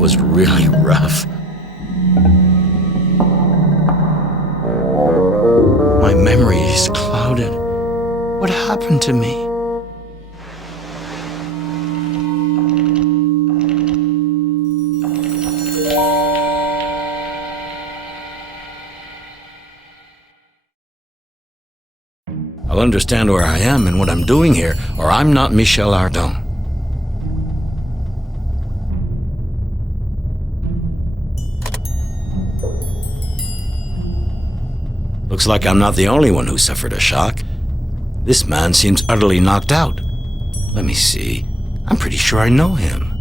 was really rough. My memory is clouded. What happened to me? I'll understand where I am and what I'm doing here, or I'm not Michel Ardan. Looks like I'm not the only one who suffered a shock. This man seems utterly knocked out. Let me see. I'm pretty sure I know him.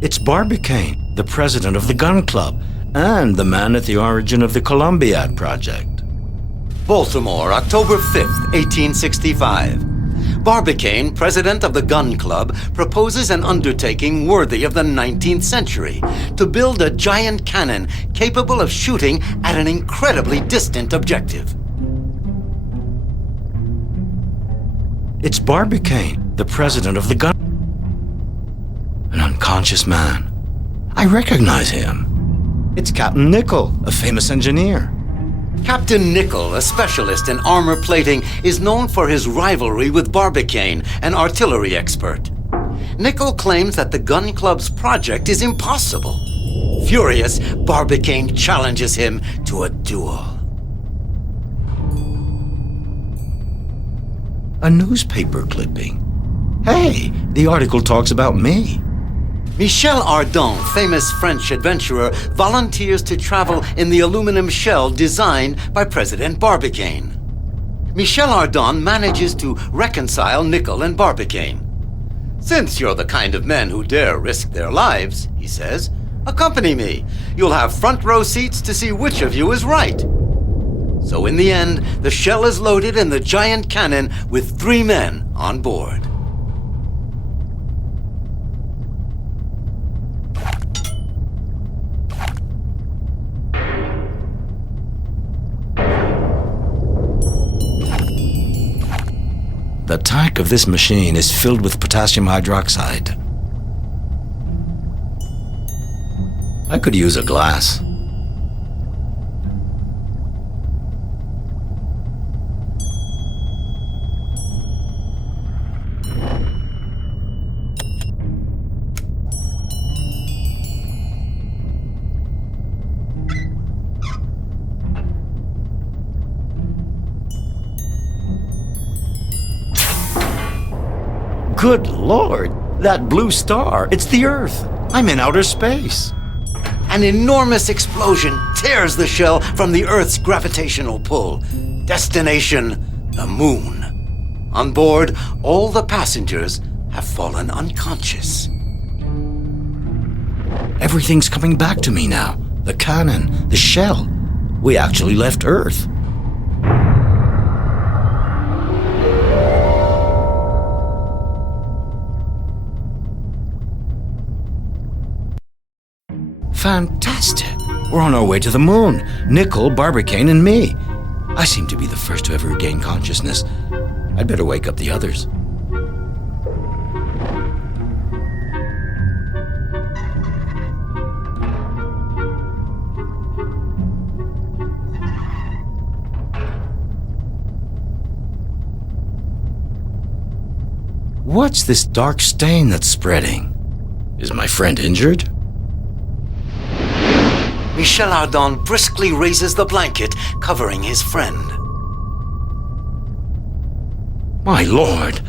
It's Barbicane, the president of the gun club, and the man at the origin of the Columbiad project. Baltimore, October 5th, 1865. Barbicane, president of the Gun Club, proposes an undertaking worthy of the 19th century to build a giant cannon capable of shooting at an incredibly distant objective. It's Barbicane, the president of the gun. An unconscious man. I recognize him. It's Captain Nichol, a famous engineer. Captain Nichol, a specialist in armor plating, is known for his rivalry with Barbicane, an artillery expert. Nichol claims that the Gun Club's project is impossible. Furious, Barbicane challenges him to a duel. A newspaper clipping. Hey, the article talks about me. Michel Ardan, famous French adventurer, volunteers to travel in the aluminum shell designed by President Barbicane. Michel Ardan manages to reconcile Nichol and Barbicane. "Since you're the kind of men who dare risk their lives," he says, "accompany me. You'll have front row seats to see which of you is right." So in the end, the shell is loaded in the giant cannon with 3 men on board. The tank of this machine is filled with potassium hydroxide. I could use a glass. Good Lord, that blue star, it's the Earth. I'm in outer space. An enormous explosion tears the shell from the Earth's gravitational pull. Destination, the moon. On board, all the passengers have fallen unconscious. Everything's coming back to me now. The cannon, the shell. We actually left Earth. Fantastic! We're on our way to the moon. Nichol, Barbicane, and me. I seem to be the first to ever regain consciousness. I'd better wake up the others. What's this dark stain that's spreading? Is my friend injured? Michel Ardan briskly raises the blanket covering his friend. My lord!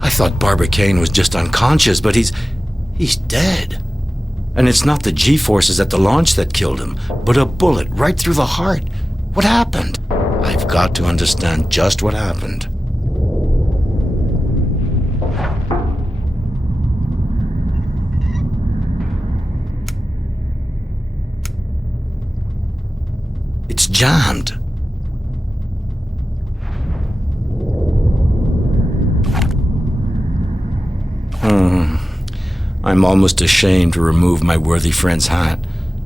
I thought Barbicane was just unconscious, but he's dead. And it's not the G-forces at the launch that killed him, but a bullet right through the heart. What happened? I've got to understand just what happened. It's jammed. I'm almost ashamed to remove my worthy friend's hat.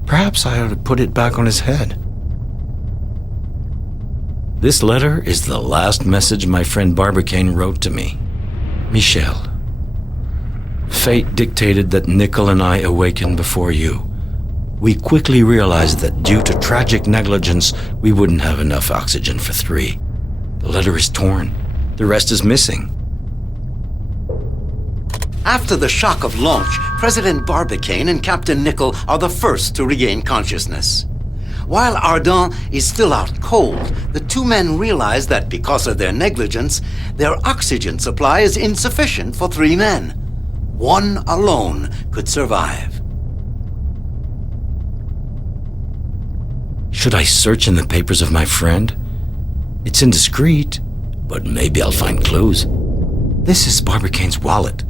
Perhaps I ought to put it back on his head. This letter is the last message my friend Barbicane wrote to me. Michel, Fate dictated that Nickel and I awaken before you. We quickly realized that due to tragic negligence, we wouldn't have enough oxygen for 3. The letter is torn. The rest is missing. After the shock of launch, President Barbicane and Captain Nickel are the first to regain consciousness. While Ardent is still out cold, the two men realize that because of their negligence, their oxygen supply is insufficient for 3 men. One alone could survive. Should I search in the papers of my friend? It's indiscreet, but maybe I'll find clues. This is Barbicane's wallet.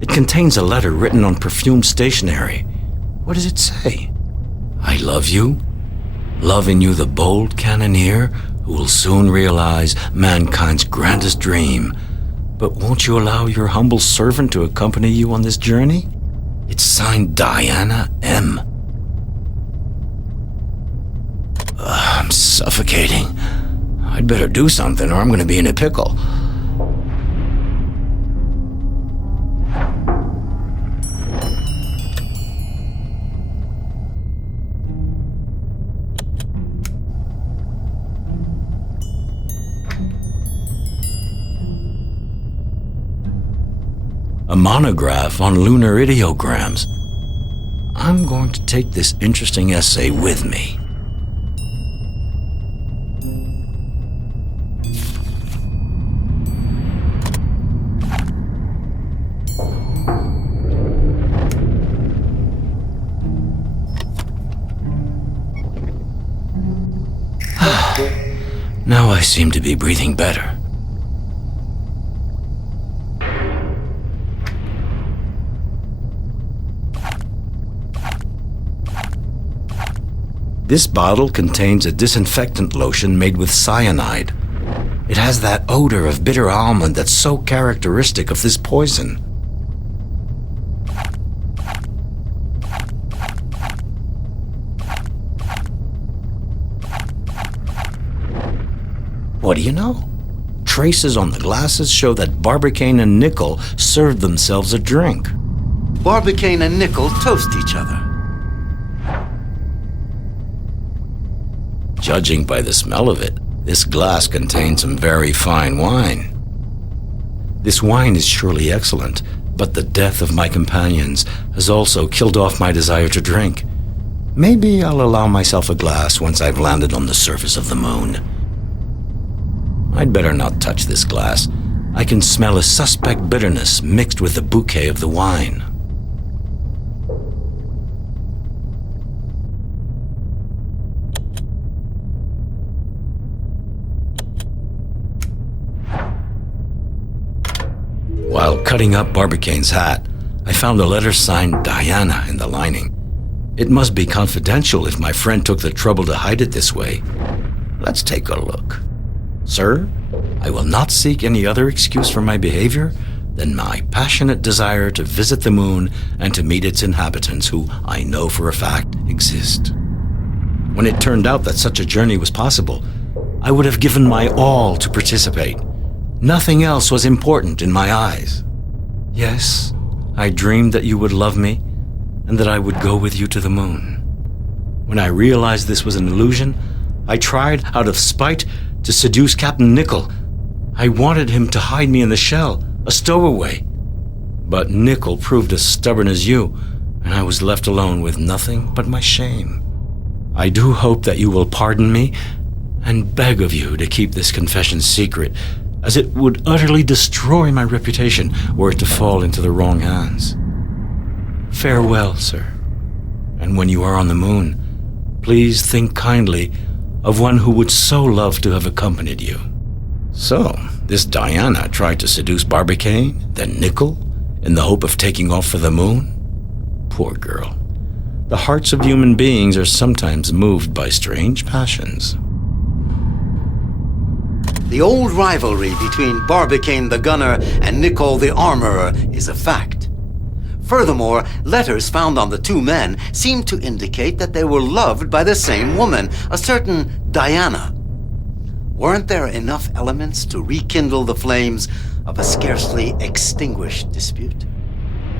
It contains a letter written on perfumed stationery. What does it say? I love you. Loving you, the bold cannoneer who will soon realize mankind's grandest dream. But won't you allow your humble servant to accompany you on this journey? It's signed Diana M. I'm suffocating. I'd better do something or I'm going to be in a pickle. A monograph on lunar ideograms. I'm going to take this interesting essay with me. Now I seem to be breathing better. This bottle contains a disinfectant lotion made with cyanide. It has that odor of bitter almond that's so characteristic of this poison. What do you know? Traces on the glasses show that Barbicane and Nickel served themselves a drink. Barbicane and Nickel toast each other. Judging by the smell of it, this glass contains some very fine wine. This wine is surely excellent, but the death of my companions has also killed off my desire to drink. Maybe I'll allow myself a glass once I've landed on the surface of the moon. I'd better not touch this glass. I can smell a suspect bitterness mixed with the bouquet of the wine. While cutting up Barbicane's hat, I found a letter signed Diana in the lining. It must be confidential if my friend took the trouble to hide it this way. Let's take a look. Sir, I will not seek any other excuse for my behavior than my passionate desire to visit the moon and to meet its inhabitants, who I know for a fact exist. When it turned out that such a journey was possible, I would have given my all to participate. Nothing else was important in my eyes. Yes, I dreamed that you would love me and that I would go with you to the moon. When I realized this was an illusion, I tried, out of spite, to seduce Captain Nickel. I wanted him to hide me in the shell, a stowaway. But Nickel proved as stubborn as you, and I was left alone with nothing but my shame. I do hope that you will pardon me and beg of you to keep this confession secret, as it would utterly destroy my reputation were it to fall into the wrong hands. Farewell, sir. And when you are on the moon, please think kindly of one who would so love to have accompanied you. So, this Diana tried to seduce Barbicane, then Nickel, in the hope of taking off for the moon? Poor girl. The hearts of human beings are sometimes moved by strange passions. The old rivalry between Barbicane the gunner and Nickel the armorer is a fact. Furthermore, letters found on the two men seem to indicate that they were loved by the same woman, a certain Diana. Weren't there enough elements to rekindle the flames of a scarcely extinguished dispute?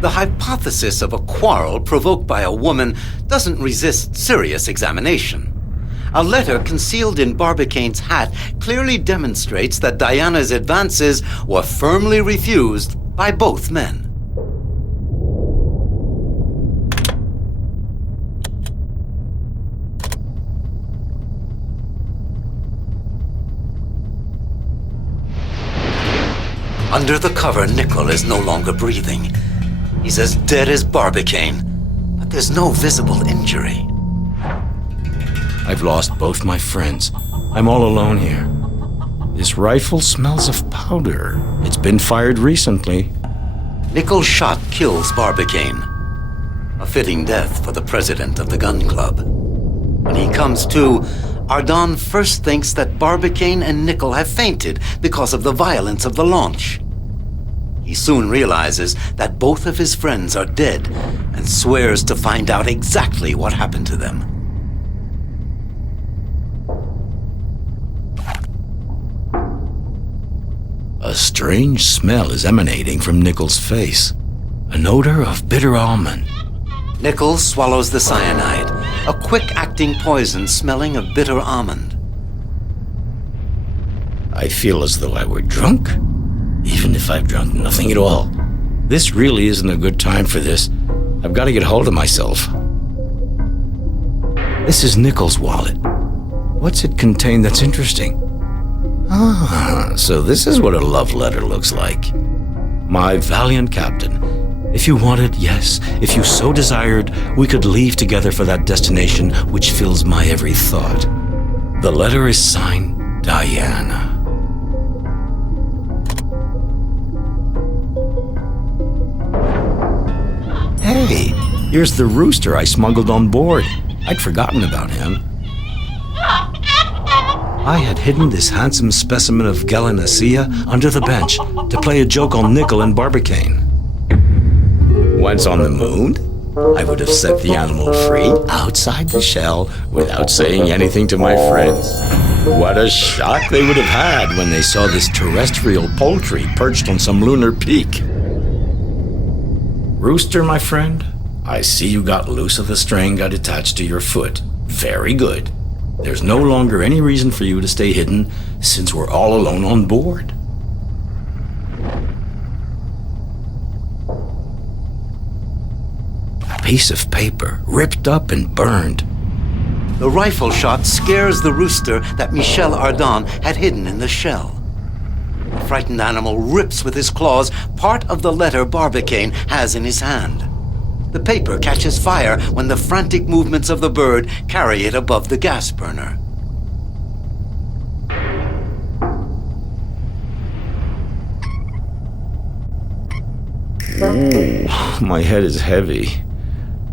The hypothesis of a quarrel provoked by a woman doesn't resist serious examination. A letter concealed in Barbicane's hat clearly demonstrates that Diana's advances were firmly refused by both men. Under the cover, Nickel is no longer breathing. He's as dead as Barbicane, but there's no visible injury. I've lost both my friends. I'm all alone here. This rifle smells of powder. It's been fired recently. Nickel's shot kills Barbicane. A fitting death for the president of the gun club. When he comes to, Ardon first thinks that Barbicane and Nickel have fainted because of the violence of the launch. He soon realizes that both of his friends are dead and swears to find out exactly what happened to them. A strange smell is emanating from Nickel's face. An odor of bitter almond. Nickel swallows the cyanide, a quick-acting poison smelling of bitter almond. I feel as though I were drunk, even if I've drunk nothing at all. This really isn't a good time for this. I've got to get hold of myself. This is Nickel's wallet. What's it contain that's interesting? Ah, so this is what a love letter looks like. My valiant captain, if you wanted, yes, if you so desired, we could leave together for that destination which fills my every thought. The letter is signed Diana. Hey, here's the rooster I smuggled on board. I'd forgotten about him. I had hidden this handsome specimen of Gallinaceae under the bench to play a joke on Nickel and Barbicane. Once on the moon, I would have set the animal free outside the shell without saying anything to my friends. What a shock they would have had when they saw this terrestrial poultry perched on some lunar peak. Rooster, my friend, I see you got loose of the string got attached to your foot. Very good. There's no longer any reason for you to stay hidden since we're all alone on board. A piece of paper ripped up and burned. The rifle shot scares the rooster that Michel Ardon had hidden in the shell. The frightened animal rips with his claws part of the letter Barbicane has in his hand. The paper catches fire when the frantic movements of the bird carry it above the gas burner. Ooh, my head is heavy.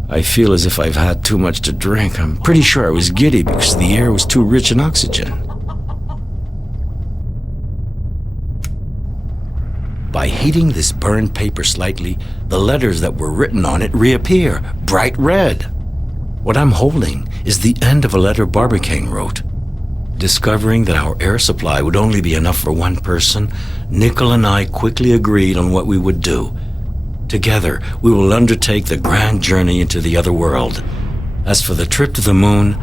I feel as if I've had too much to drink. I'm pretty sure I was giddy because the air was too rich in oxygen. By heating this burned paper slightly, the letters that were written on it reappear, bright red. What I'm holding is the end of a letter Barbicane wrote. Discovering that our air supply would only be enough for one person, Nickel and I quickly agreed on what we would do. Together, we will undertake the grand journey into the other world. As for the trip to the moon,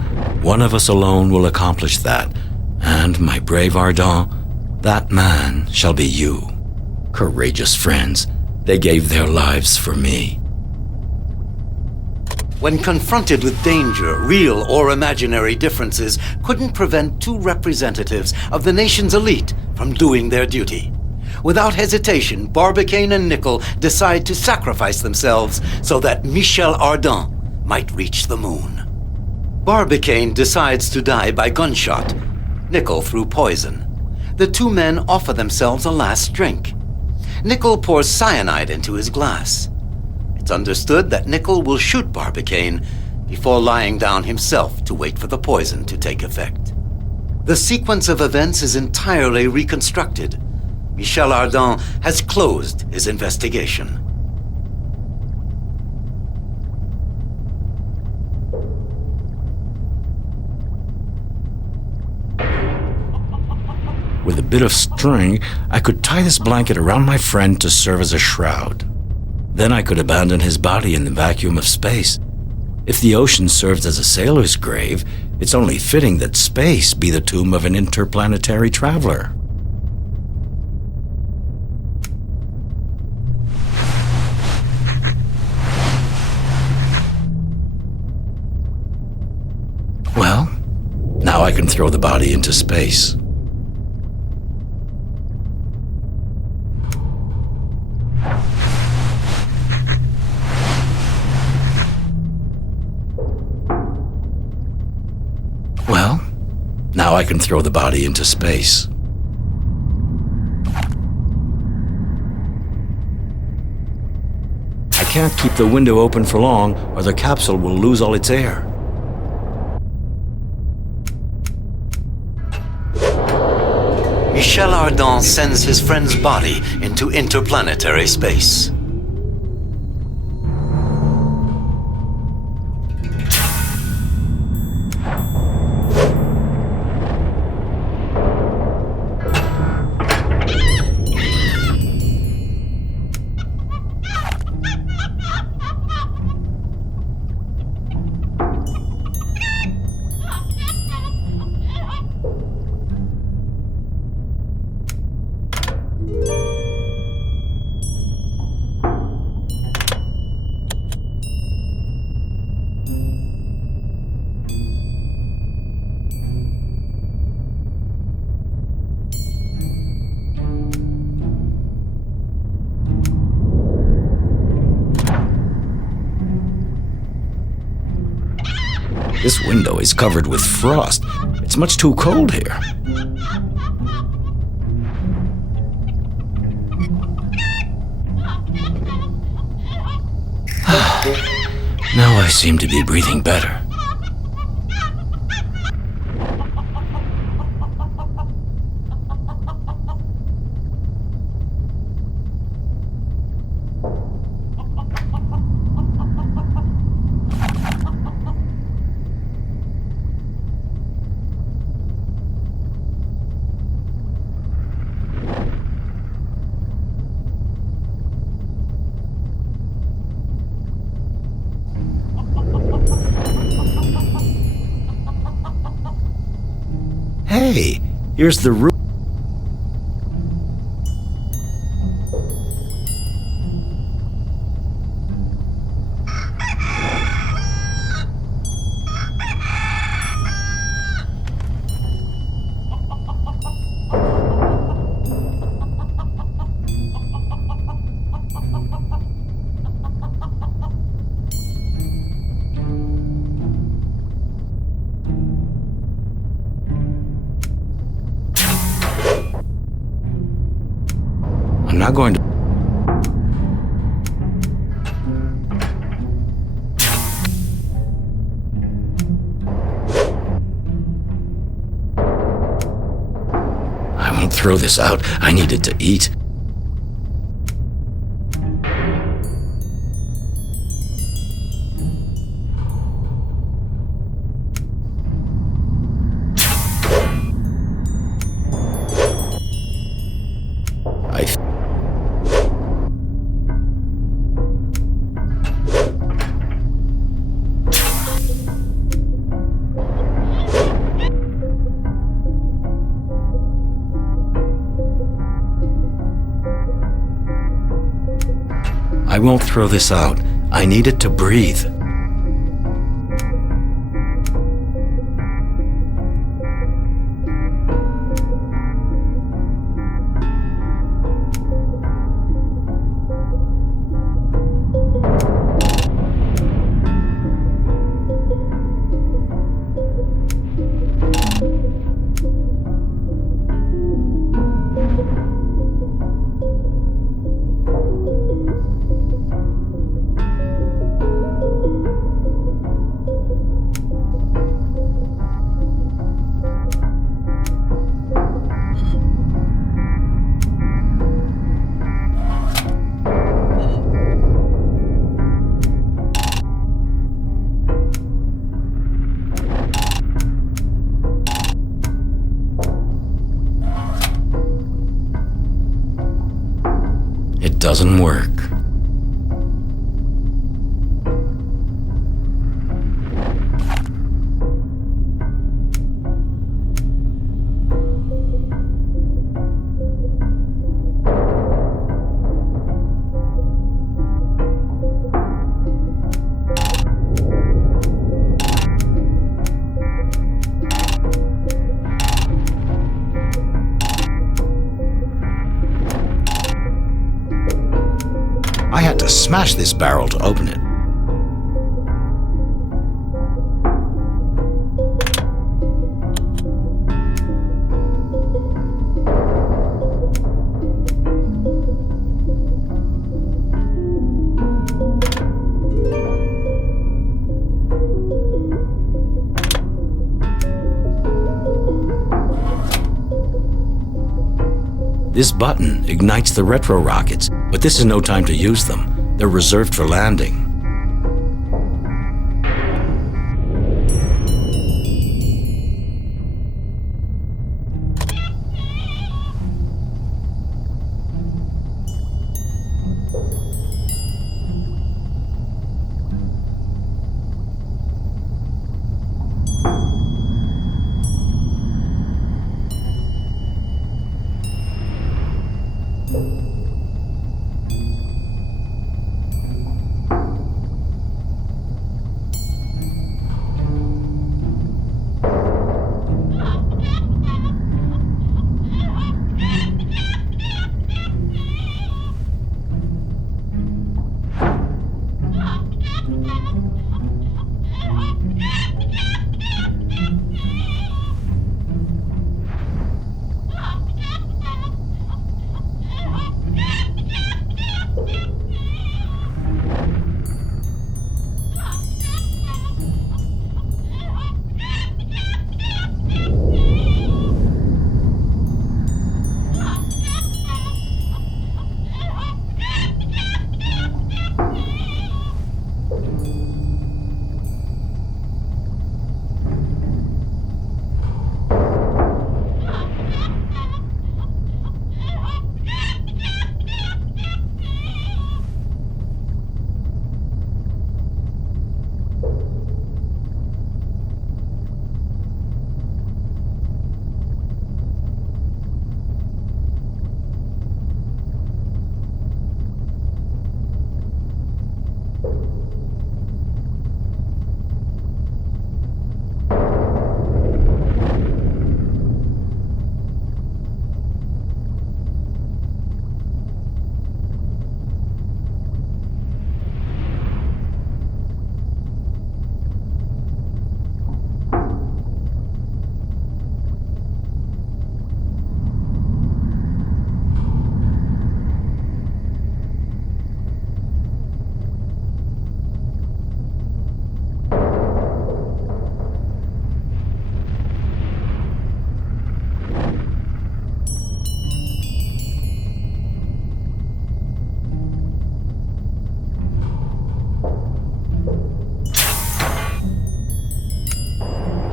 one of us alone will accomplish that. And, my brave Ardon, that man shall be you. Courageous friends, they gave their lives for me. When confronted with danger, real or imaginary differences couldn't prevent two representatives of the nation's elite from doing their duty. Without hesitation, Barbicane and Nickel decide to sacrifice themselves so that Michel Ardon might reach the moon. Barbicane decides to die by gunshot, Nickel through poison. The two men offer themselves a last drink. Nickel pours cyanide into his glass. It's understood that Nickel will shoot Barbicane before lying down himself to wait for the poison to take effect. The sequence of events is entirely reconstructed. Michel Ardon has closed his investigation. With a bit of string, I could tie this blanket around my friend to serve as a shroud. Then I could abandon his body in the vacuum of space. If the ocean serves as a sailor's grave, it's only fitting that space be the tomb of an interplanetary traveler. Well, now I can throw the body into space. Well, now I can throw the body into space. I can't keep the window open for long, or the capsule will lose all its air. Michel Ardan sends his friend's body into interplanetary space. This window is covered with frost. It's much too cold here. Now I seem to be breathing better. Hey, here's the room. I'm not going to... I won't throw this out. I need it to eat. I won't throw this out. I need it to breathe. It doesn't work. smash this barrel to open it. This button ignites the retro rockets, but this is no time to use them. They're reserved for landing.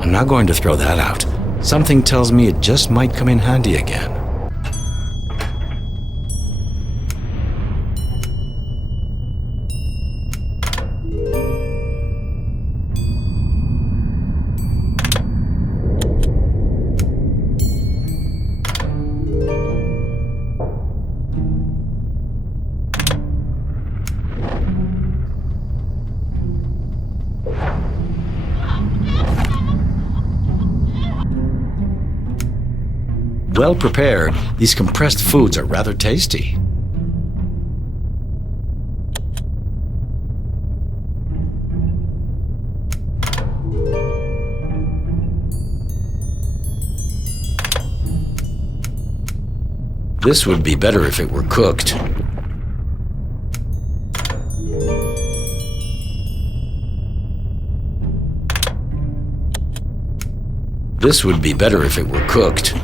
I'm not going to throw that out. Something tells me it just might come in handy again. Well prepared, these compressed foods are rather tasty. This would be better if it were cooked. This would be better if it were cooked.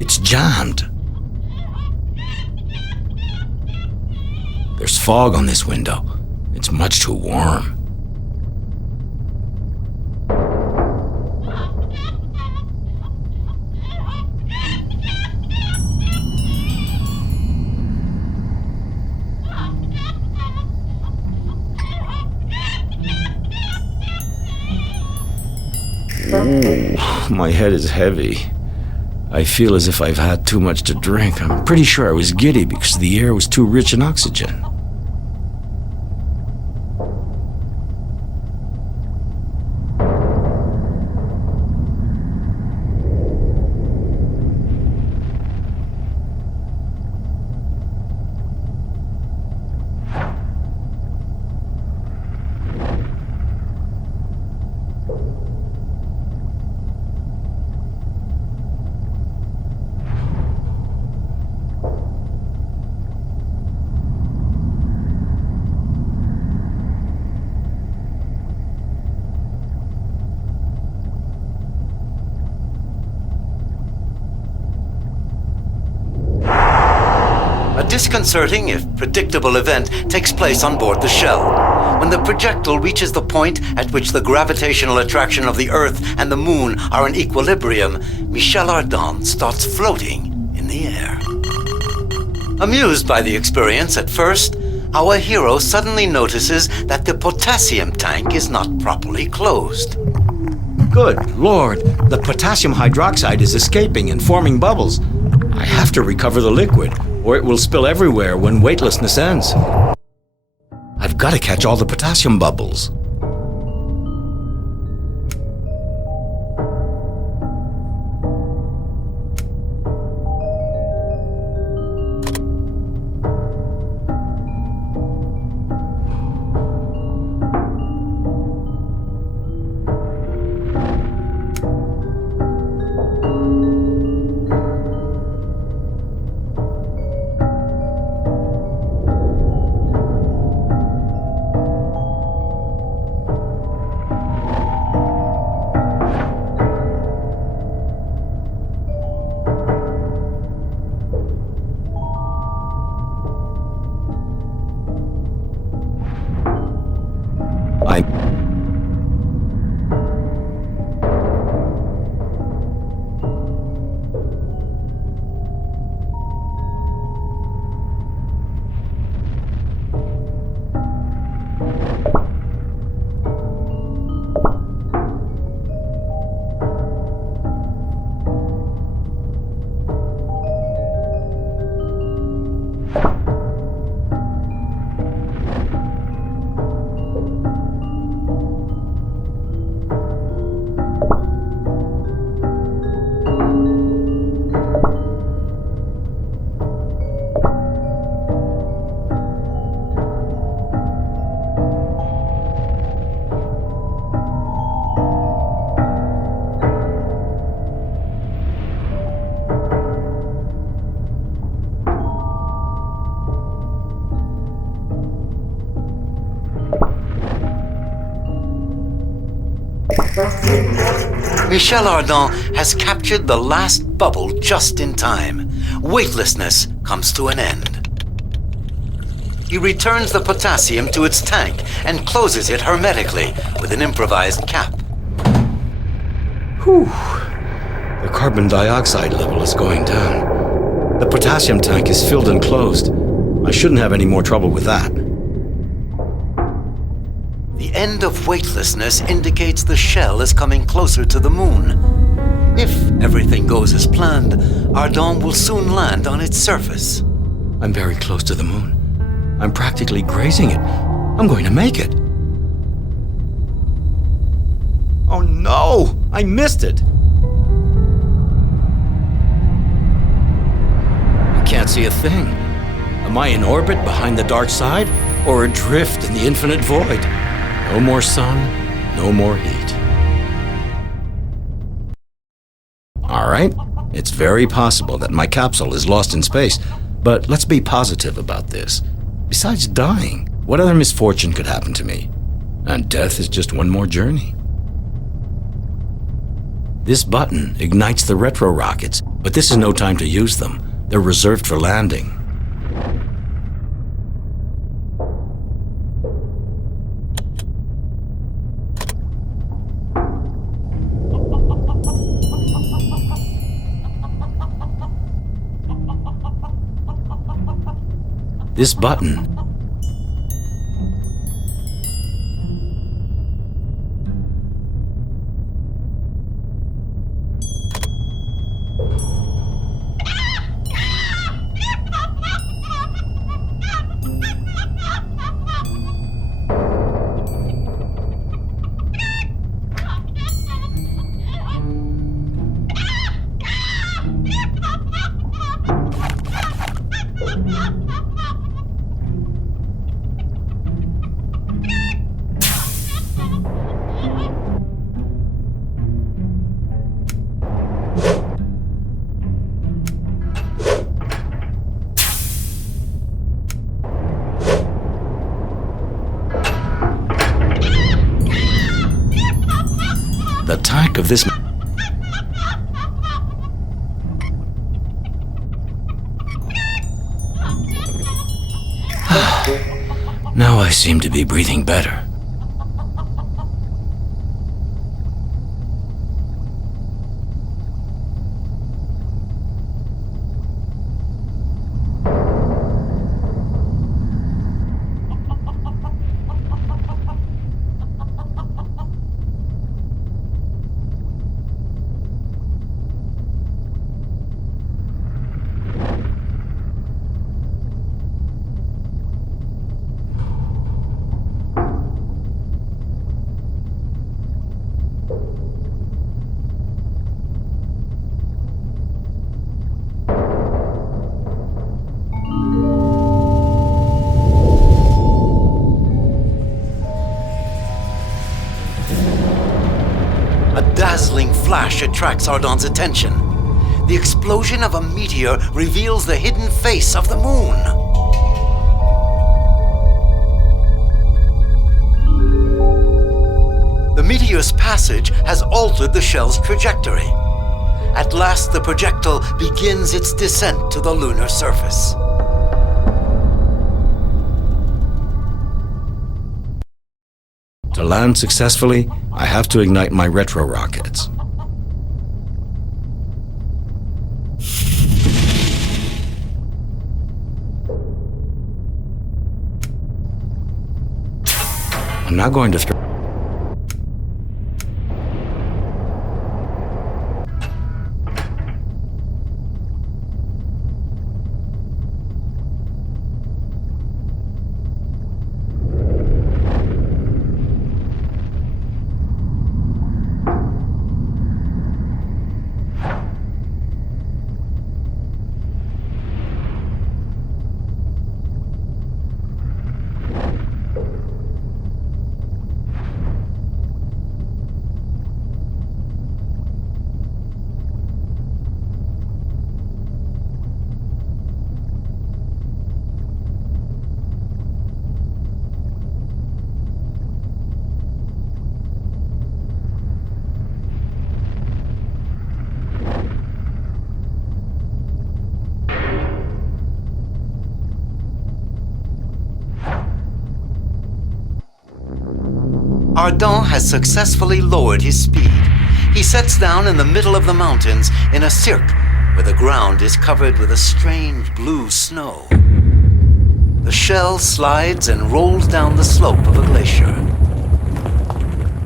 It's jammed. There's fog on this window. It's much too warm. Ooh, my head is heavy. I feel as if I've had too much to drink. I'm pretty sure I was giddy because the air was too rich in oxygen. A disconcerting, if predictable, event takes place on board the shell. When the projectile reaches the point at which the gravitational attraction of the Earth and the Moon are in equilibrium, Michel Ardan starts floating in the air. Amused by the experience at first, our hero suddenly notices that the potassium tank is not properly closed. Good Lord, the potassium hydroxide is escaping and forming bubbles. I have to recover the liquid, or it will spill everywhere when weightlessness ends. I've got to catch all the potassium bubbles. Michel Ardan has captured the last bubble just in time. Weightlessness comes to an end. He returns the potassium to its tank and closes it hermetically with an improvised cap. Whew. The carbon dioxide level is going down. The potassium tank is filled and closed. I shouldn't have any more trouble with that. The end of weightlessness indicates the shell is coming closer to the moon. If everything goes as planned, Ardan will soon land on its surface. I'm very close to the moon. I'm practically grazing it. I'm going to make it. Oh no! I missed it! I can't see a thing. Am I in orbit behind the dark side, or adrift in the infinite void? No more sun, no more heat. All right, it's very possible that my capsule is lost in space, but let's be positive about this. Besides dying, what other misfortune could happen to me? And death is just one more journey. This button ignites the retro rockets, but this is no time to use them. They're reserved for landing. This button attack of this... Now I seem to be breathing better. A dazzling flash attracts Ardon's attention. The explosion of a meteor reveals the hidden face of the moon. The meteor's passage has altered the shell's trajectory. At last, the projectile begins its descent to the lunar surface. To land successfully, I have to ignite my retro rockets. I'm now going to throw... Ardon has successfully lowered his speed. He sets down in the middle of the mountains in a cirque where the ground is covered with a strange blue snow. The shell slides and rolls down the slope of a glacier.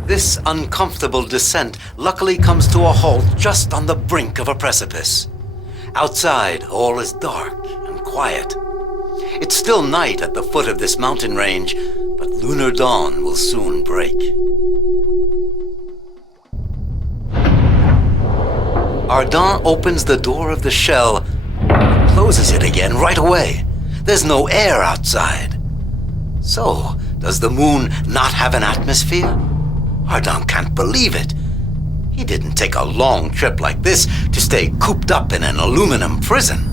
This uncomfortable descent luckily comes to a halt just on the brink of a precipice. Outside, all is dark and quiet. It's still night at the foot of this mountain range, but lunar dawn will soon break. Ardon opens the door of the shell and closes it again right away. There's no air outside. So, does the moon not have an atmosphere? Ardon can't believe it. He didn't take a long trip like this to stay cooped up in an aluminum prison.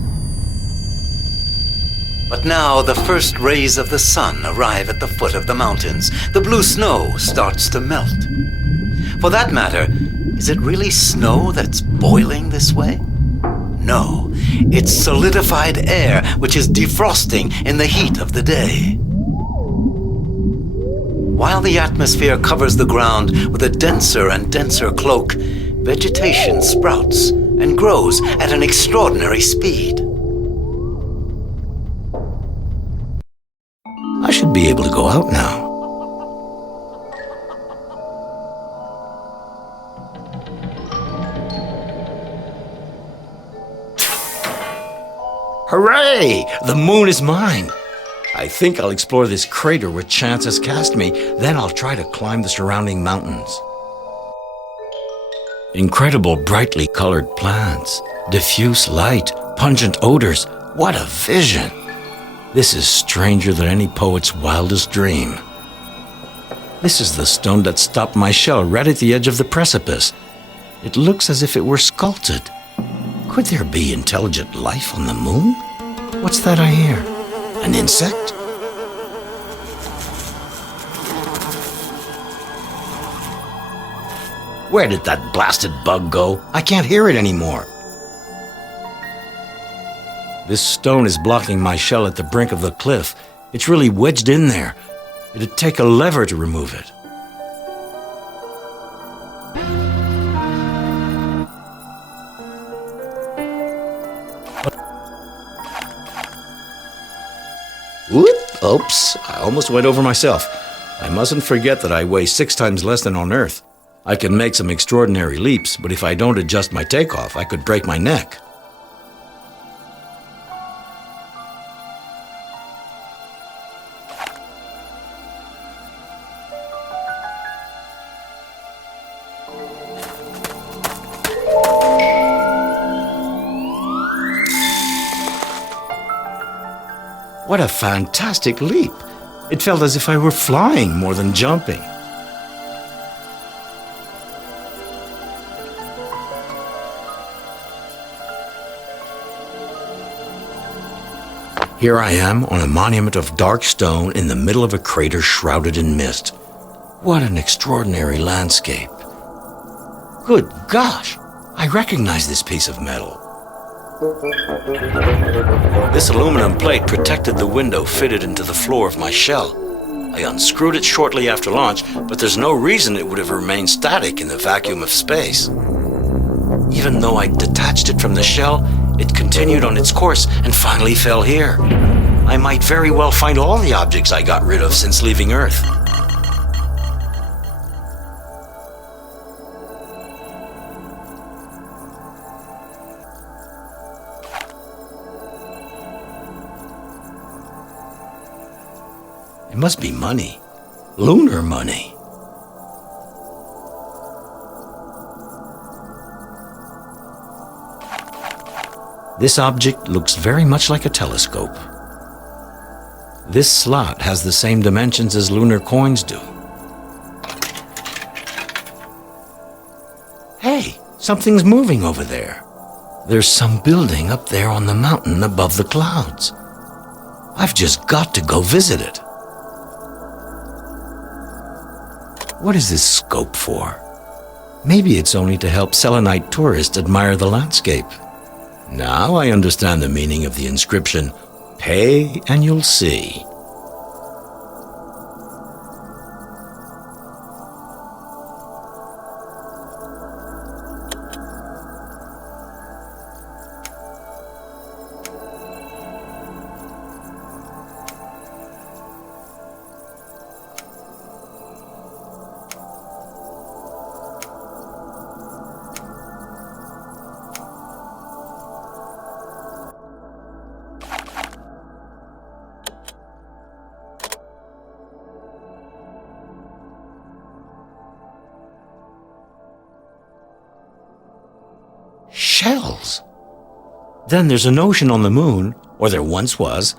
But now the first rays of the sun arrive at the foot of the mountains. The blue snow starts to melt. For that matter, is it really snow that's boiling this way? No, it's solidified air which is defrosting in the heat of the day. While the atmosphere covers the ground with a denser and denser cloak, vegetation sprouts and grows at an extraordinary speed. I should be able to go out now. Hooray! The moon is mine! I think I'll explore this crater where chance has cast me. Then I'll try to climb the surrounding mountains. Incredible brightly colored plants, diffuse light, pungent odors. What a vision! This is stranger than any poet's wildest dream. This is the stone that stopped my shell right at the edge of the precipice. It looks as if it were sculpted. Could there be intelligent life on the moon? What's that I hear? An insect? Where did that blasted bug go? I can't hear it anymore. This stone is blocking my shell at the brink of the cliff. It's really wedged in there. It'd take a lever to remove it. Whoop! Oops, I almost went over myself. I mustn't forget that I weigh 6 times less than on Earth. I can make some extraordinary leaps, but if I don't adjust my takeoff, I could break my neck. What a fantastic leap! It felt as if I were flying more than jumping. Here I am on a monument of dark stone in the middle of a crater shrouded in mist. What an extraordinary landscape. Good gosh! I recognize this piece of metal. This aluminum plate protected the window fitted into the floor of my shell. I unscrewed it shortly after launch, but there's no reason it would have remained static in the vacuum of space. Even though I detached it from the shell, it continued on its course and finally fell here. I might very well find all the objects I got rid of since leaving Earth. It must be money. Lunar money. This object looks very much like a telescope. This slot has the same dimensions as lunar coins do. Hey, something's moving over there. There's some building up there on the mountain above the clouds. I've just got to go visit it. What is this scope for? Maybe it's only to help selenite tourists admire the landscape. Now I understand the meaning of the inscription, "Pay and you'll see." Shells. Then there's an ocean on the moon, or there once was.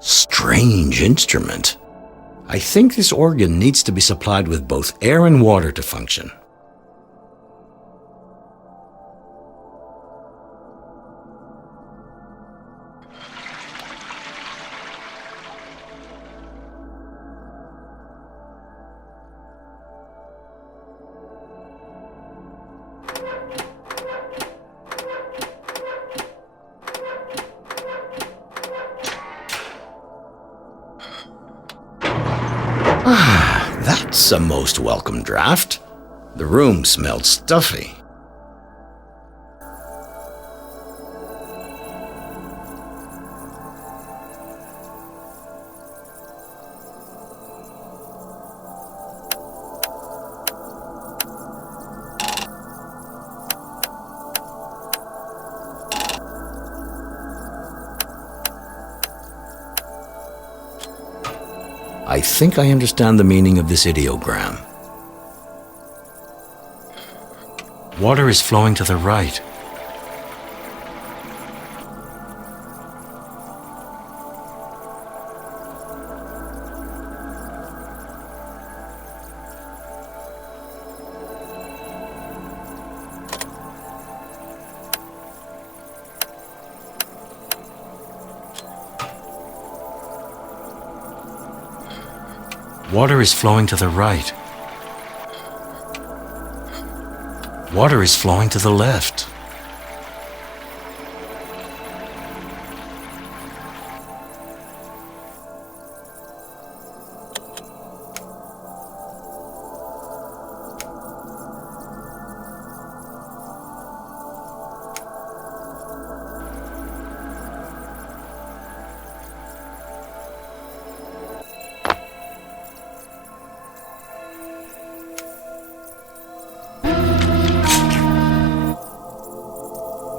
Strange instrument. I think this organ needs to be supplied with both air and water to function. That's a most welcome draft. The room smelled stuffy. I think I understand the meaning of this ideogram. Water is flowing to the right. Water is flowing to the right. Water is flowing to the left.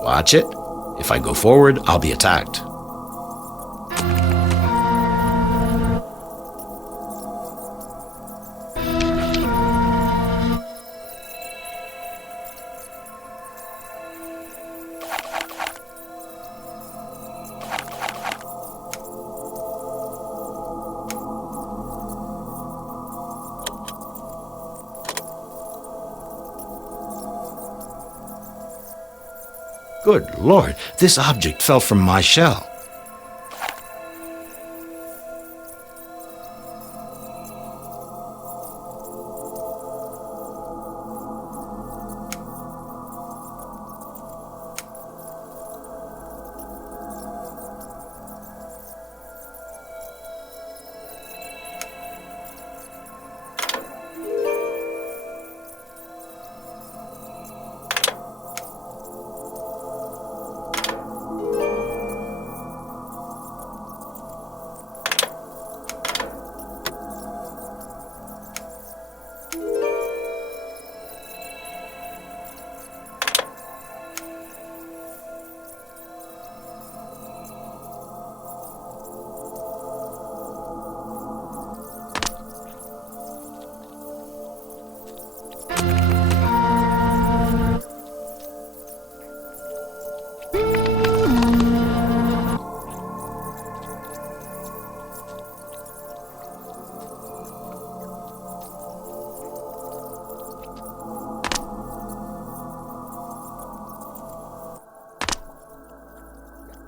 Watch it. If I go forward, I'll be attacked. Good Lord, this object fell from my shell.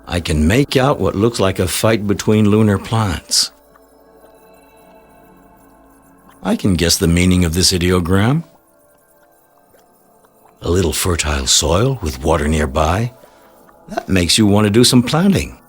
I can make out what looks like a fight between lunar plants. I can guess the meaning of this ideogram. A little fertile soil with water nearby. That makes you want to do some planting.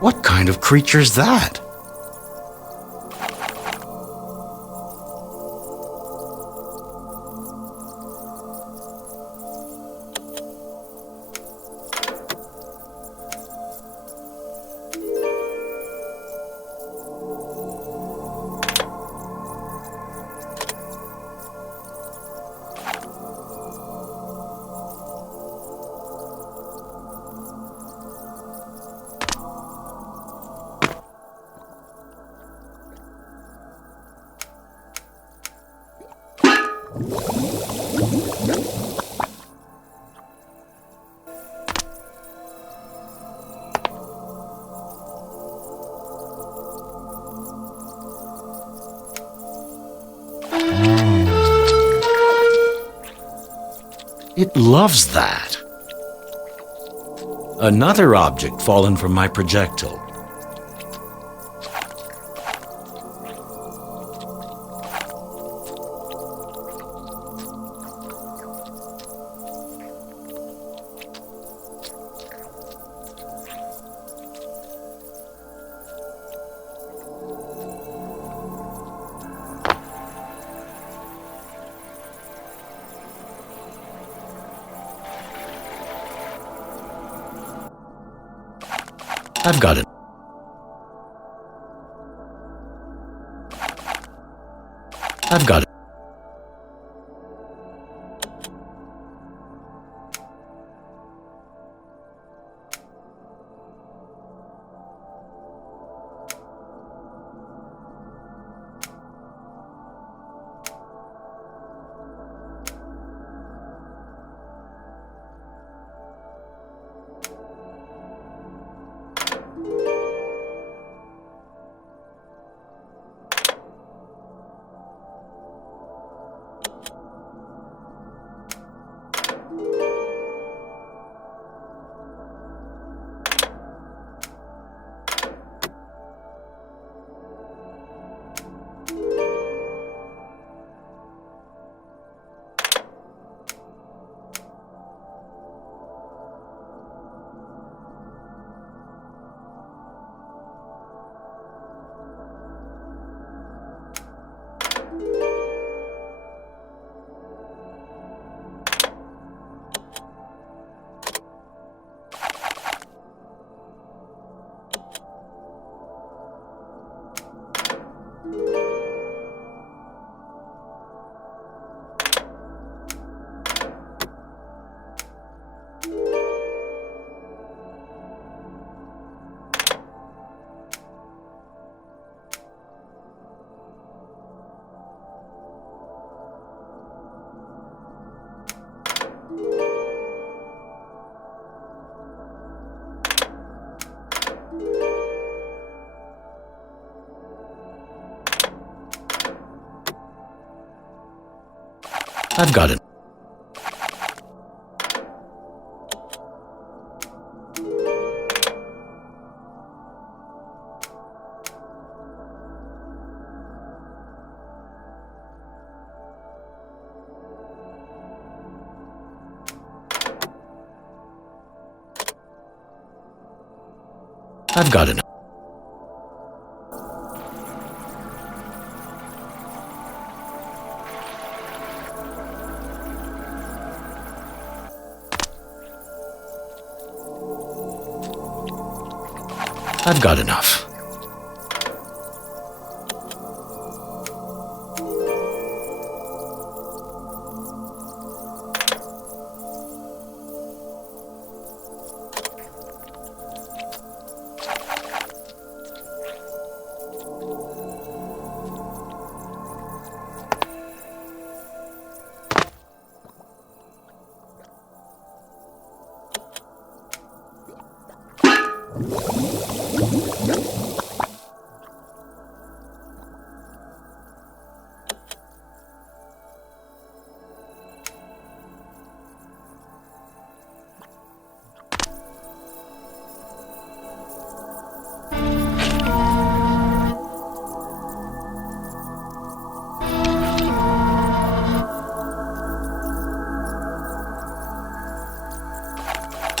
What kind of creature's that? It loves that. Another object fallen from my projectile. I've got it. I've got it. I've got it. I've got it. I've got enough.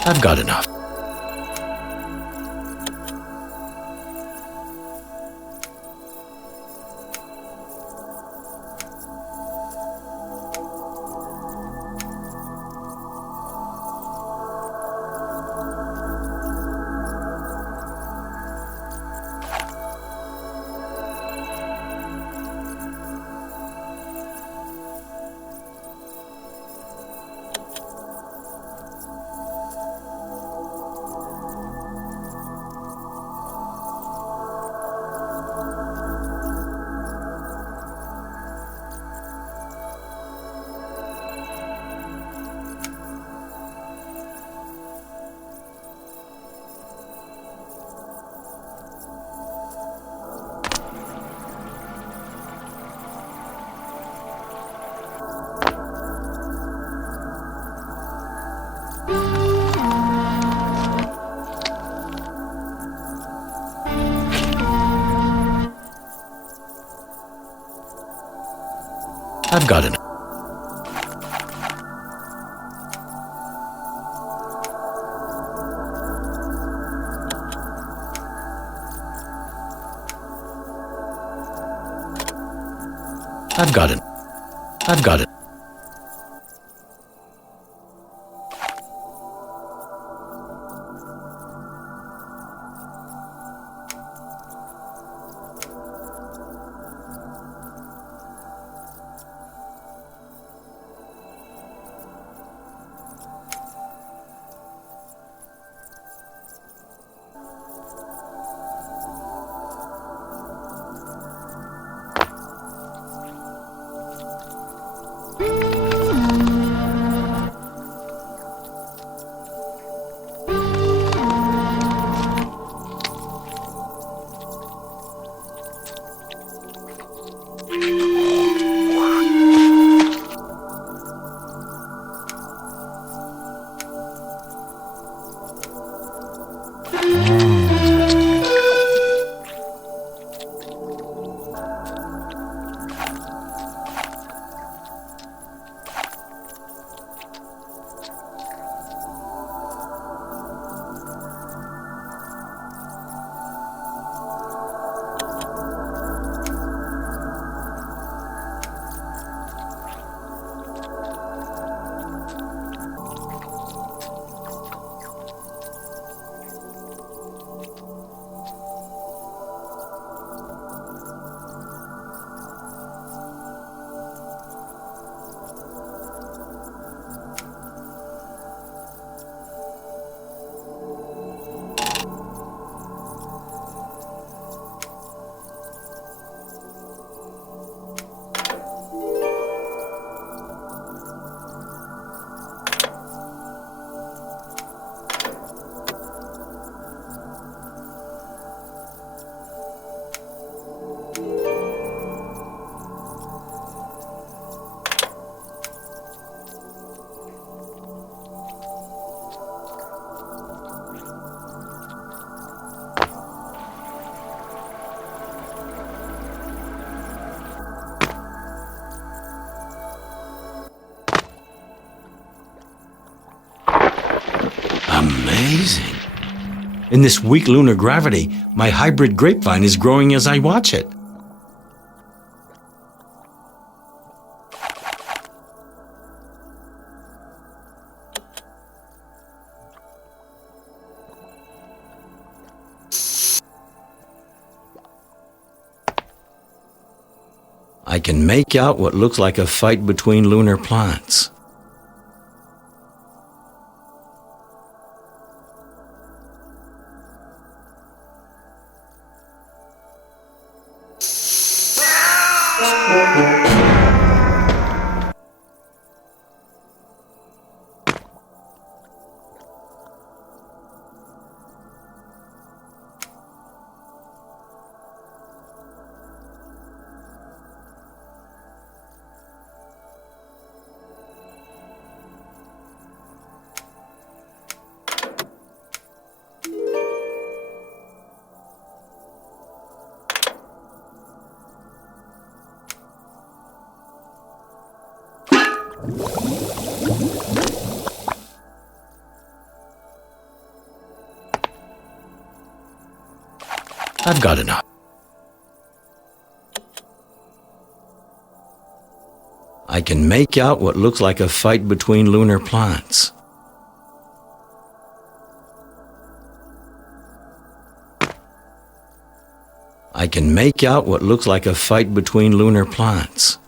I've got enough. I've got it. I've got it. I've got it. Amazing. In this weak lunar gravity, my hybrid grapevine is growing as I watch it. I can make out what looks like a fight between lunar plants. I've got enough. I can make out what looks like a fight between lunar plants. I can make out what looks like a fight between lunar plants.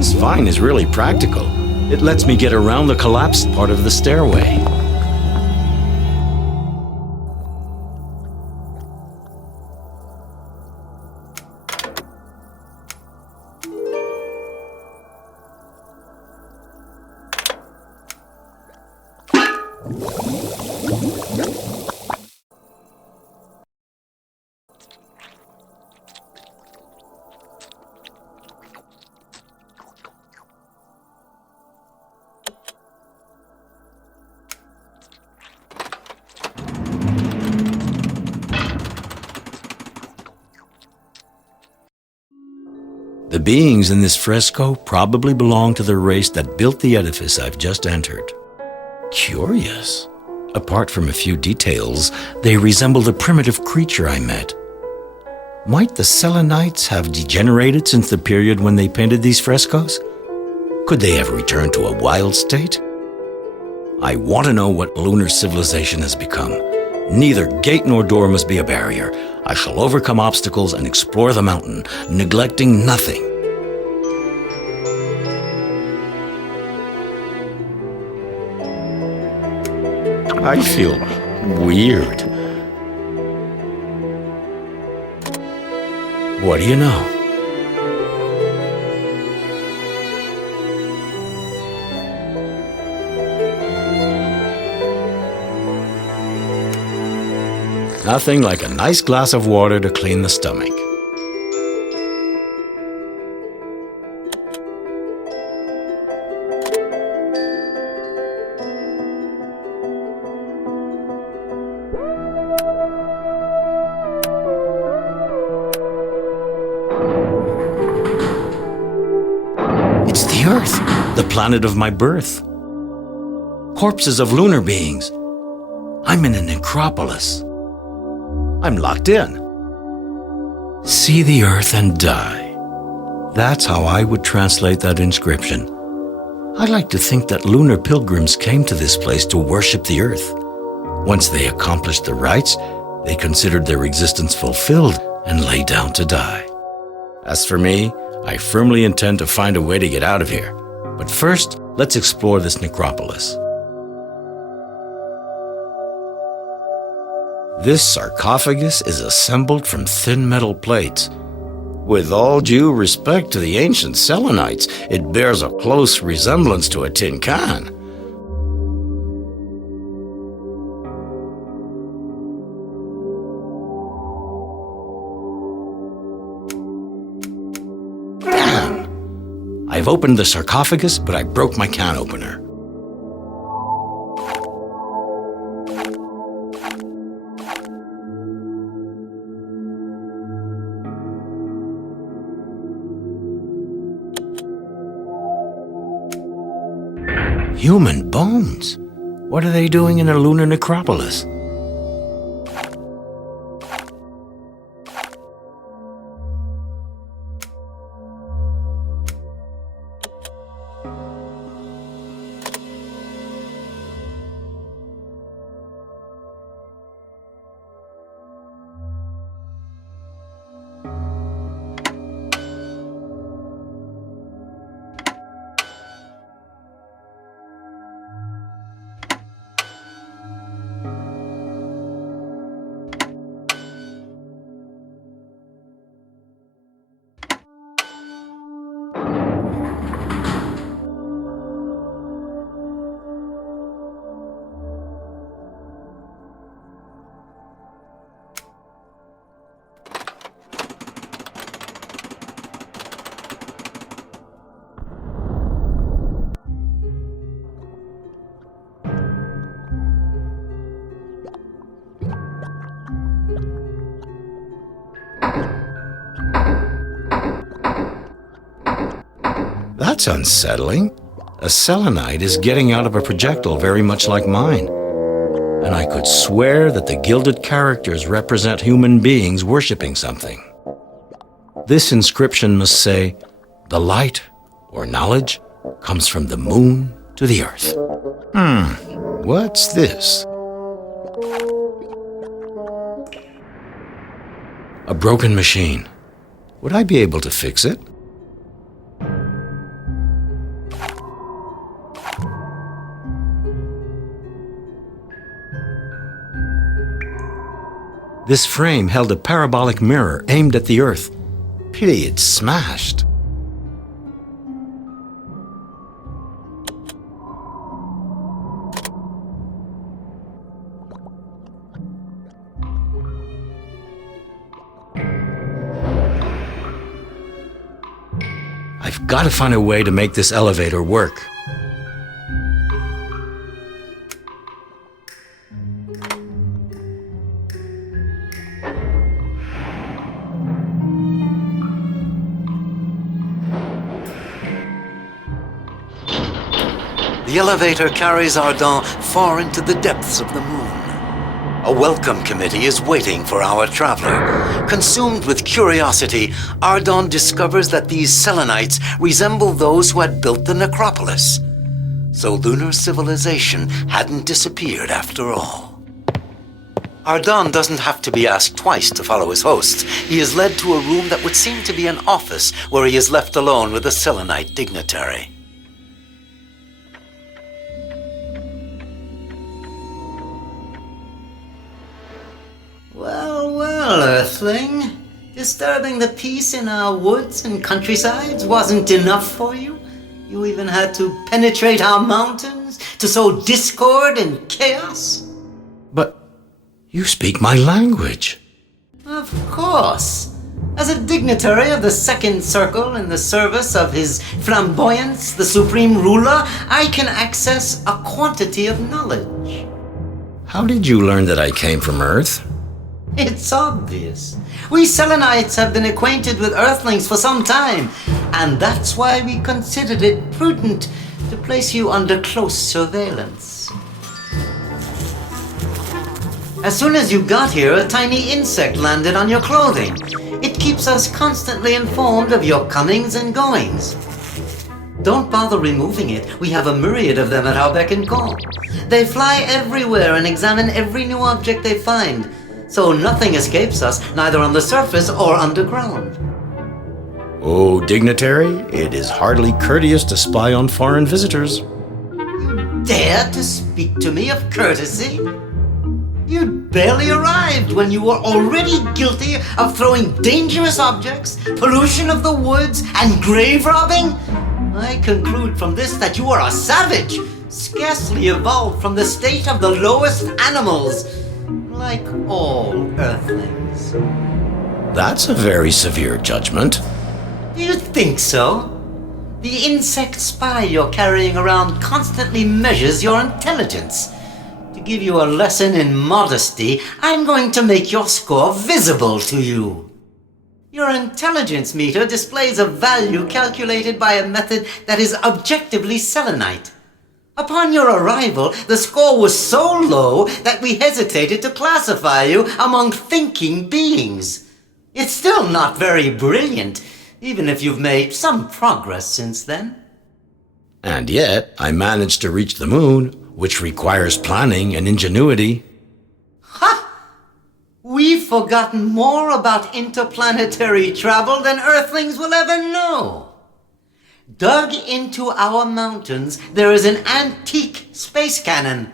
This vine is really practical. It lets me get around the collapsed part of the stairway. The beings in this fresco probably belong to the race that built the edifice I've just entered. Curious. Apart from a few details, they resemble the primitive creature I met. Might the Selenites have degenerated since the period when they painted these frescoes? Could they have returned to a wild state? I want to know what lunar civilization has become. Neither gate nor door must be a barrier. I shall overcome obstacles and explore the mountain, neglecting nothing. I feel weird. What do you know? Nothing like a nice glass of water to clean the stomach. It's the Earth, the planet of my birth. Corpses of lunar beings. I'm in a necropolis. I'm locked in. See the Earth and die. That's how I would translate that inscription. I like to think that lunar pilgrims came to this place to worship the Earth. Once they accomplished the rites, they considered their existence fulfilled and lay down to die. As for me, I firmly intend to find a way to get out of here. But first, let's explore this necropolis. This sarcophagus is assembled from thin metal plates. With all due respect to the ancient Selenites, it bears a close resemblance to a tin can. Damn! I've opened the sarcophagus, but I broke my can opener. Human bones? What are they doing in a lunar necropolis? That's unsettling. A selenite is getting out of a projectile very much like mine. And I could swear that the gilded characters represent human beings worshipping something. This inscription must say, "The light, or knowledge, comes from the moon to the earth." What's this? A broken machine. Would I be able to fix it? This frame held a parabolic mirror aimed at the Earth. Pity it's smashed. I've got to find a way to make this elevator work. The elevator carries Ardent far into the depths of the moon. A welcome committee is waiting for our traveler. Consumed with curiosity, Ardent discovers that these Selenites resemble those who had built the necropolis. So lunar civilization hadn't disappeared after all. Ardent doesn't have to be asked twice to follow his hosts. He is led to a room that would seem to be an office where he is left alone with a Selenite dignitary. Well, Earthling. Disturbing the peace in our woods and countrysides wasn't enough for you? You even had to penetrate our mountains to sow discord and chaos? But you speak my language. Of course. As a dignitary of the Second Circle in the service of His Flamboyance, the Supreme Ruler, I can access a quantity of knowledge. How did you learn that I came from Earth? It's obvious. We Selenites have been acquainted with Earthlings for some time, and that's why we considered it prudent to place you under close surveillance. As soon as you got here, a tiny insect landed on your clothing. It keeps us constantly informed of your comings and goings. Don't bother removing it. We have a myriad of them at our beck and call. They fly everywhere and examine every new object they find, so nothing escapes us, neither on the surface or underground. Oh, dignitary, it is hardly courteous to spy on foreign visitors. You dare to speak to me of courtesy? You'd barely arrived when you were already guilty of throwing dangerous objects, pollution of the woods, and grave robbing? I conclude from this that you are a savage, scarcely evolved from the state of the lowest animals, like all Earthlings. That's a very severe judgment. Do you think so? The insect spy you're carrying around constantly measures your intelligence. To give you a lesson in modesty, I'm going to make your score visible to you. Your intelligence meter displays a value calculated by a method that is objectively Selenite. Upon your arrival, the score was so low that we hesitated to classify you among thinking beings. It's still not very brilliant, even if you've made some progress since then. And yet, I managed to reach the moon, which requires planning and ingenuity. Ha! We've forgotten more about interplanetary travel than Earthlings will ever know. Dug into our mountains, there is an antique space cannon.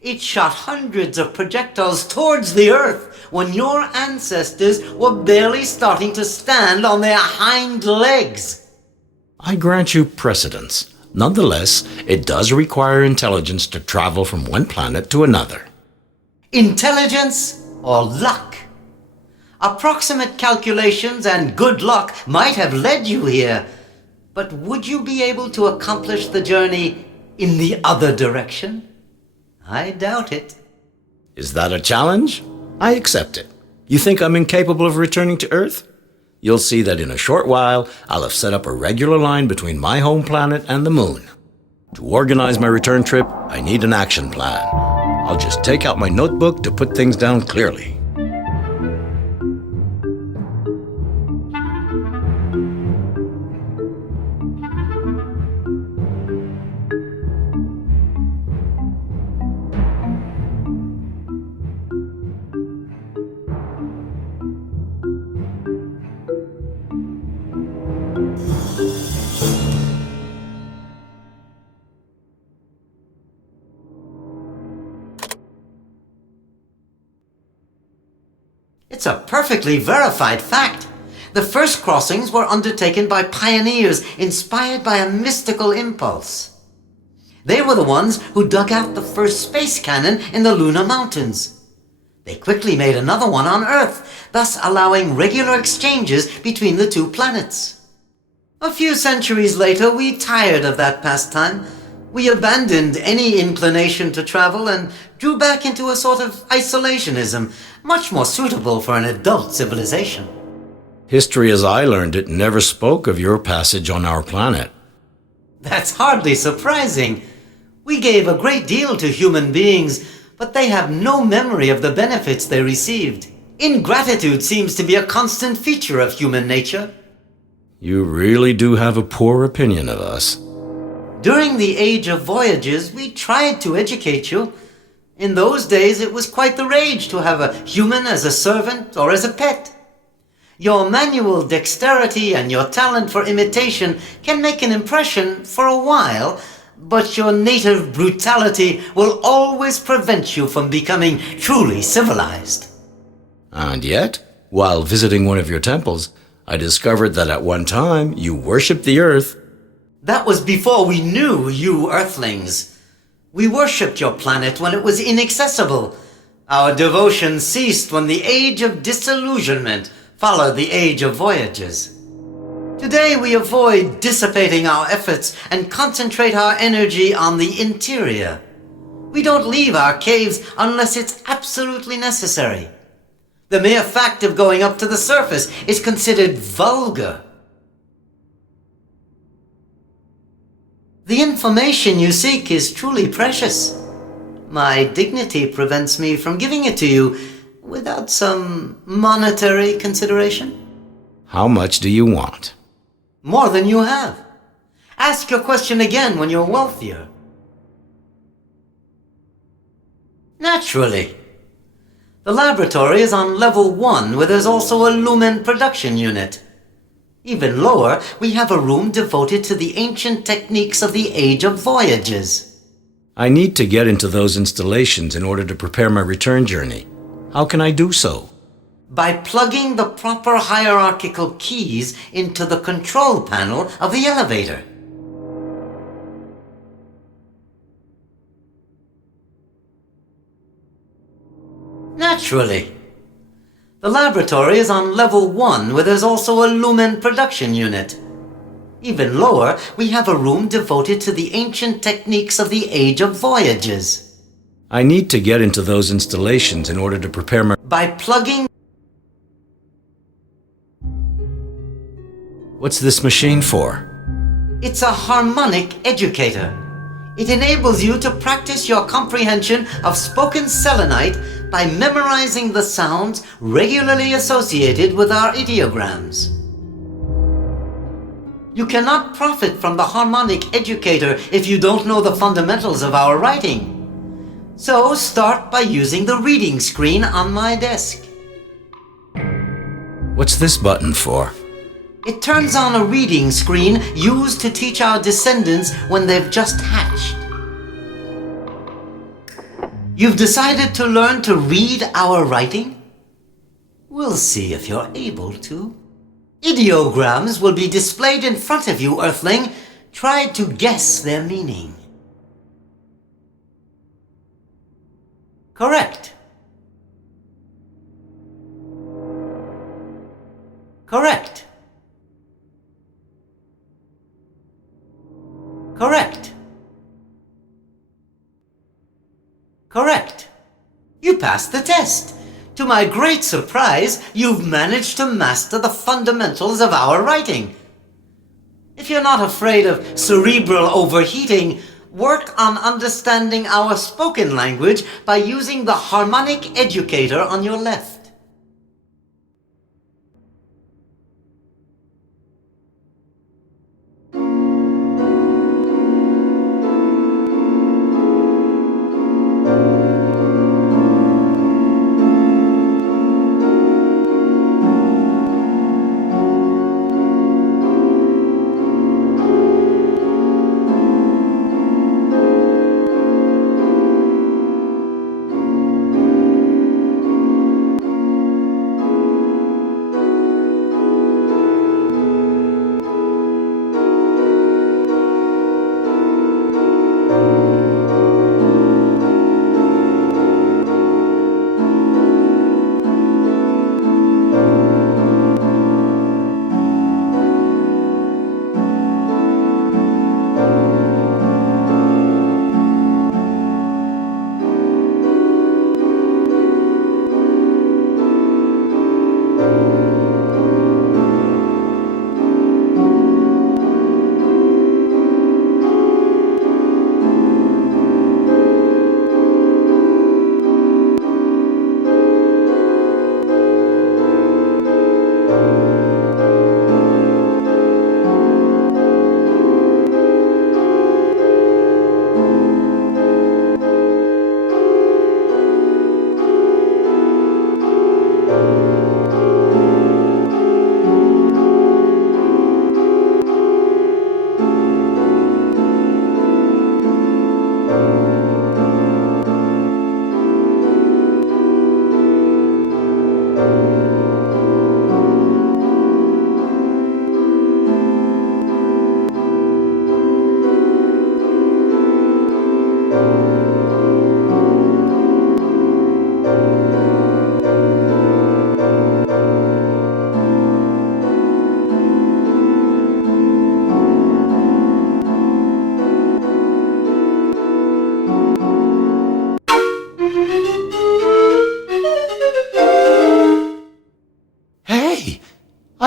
It shot hundreds of projectiles towards the Earth when your ancestors were barely starting to stand on their hind legs. I grant you precedence. Nonetheless, it does require intelligence to travel from one planet to another. Intelligence or luck? Approximate calculations and good luck might have led you here, but would you be able to accomplish the journey in the other direction? I doubt it. Is that a challenge? I accept it. You think I'm incapable of returning to Earth? You'll see that in a short while, I'll have set up a regular line between my home planet and the moon. To organize my return trip, I need an action plan. I'll just take out my notebook to put things down clearly. It's a perfectly verified fact. The first crossings were undertaken by pioneers inspired by a mystical impulse. They were the ones who dug out the first space cannon in the lunar mountains. They quickly made another one on Earth, thus allowing regular exchanges between the two planets. A few centuries later, we tired of that pastime. We abandoned any inclination to travel and drew back into a sort of isolationism, much more suitable for an adult civilization. History as I learned it never spoke of your passage on our planet. That's hardly surprising. We gave a great deal to human beings, but they have no memory of the benefits they received. Ingratitude seems to be a constant feature of human nature. You really do have a poor opinion of us. During the age of voyages, we tried to educate you. In those days, it was quite the rage to have a human as a servant or as a pet. Your manual dexterity and your talent for imitation can make an impression for a while, but your native brutality will always prevent you from becoming truly civilized. And yet, while visiting one of your temples, I discovered that at one time you worshipped the earth. That was before we knew you Earthlings. We worshipped your planet when it was inaccessible. Our devotion ceased when the age of disillusionment followed the age of voyages. Today we avoid dissipating our efforts and concentrate our energy on the interior. We don't leave our caves unless it's absolutely necessary. The mere fact of going up to the surface is considered vulgar. The information you seek is truly precious. My dignity prevents me from giving it to you without some monetary consideration. How much do you want? More than you have. Ask your question again when you're wealthier. Naturally. The laboratory is on level 1, where there's also a lumen production unit. Even lower, we have a room devoted to the ancient techniques of the age of voyages. I need to get into those installations in order to prepare my return journey. How can I do so? By plugging the proper hierarchical keys into the control panel of the elevator. Naturally. The laboratory is on level 1, where there's also a lumen production unit. Even lower, we have a room devoted to the ancient techniques of the age of voyages. I need to get into those installations in order to prepare my... By plugging... What's this machine for? It's a harmonic educator. It enables you to practice your comprehension of spoken selenite by memorizing the sounds regularly associated with our ideograms. You cannot profit from the harmonic educator if you don't know the fundamentals of our writing. So start by using the reading screen on my desk. What's this button for? It turns on a reading screen used to teach our descendants when they've just hatched. You've decided to learn to read our writing? We'll see if you're able to. Ideograms will be displayed in front of you, Earthling. Try to guess their meaning. Correct. Correct. Correct. Correct. You passed the test. To my great surprise, you've managed to master the fundamentals of our writing. If you're not afraid of cerebral overheating, work on understanding our spoken language by using the harmonic educator on your left.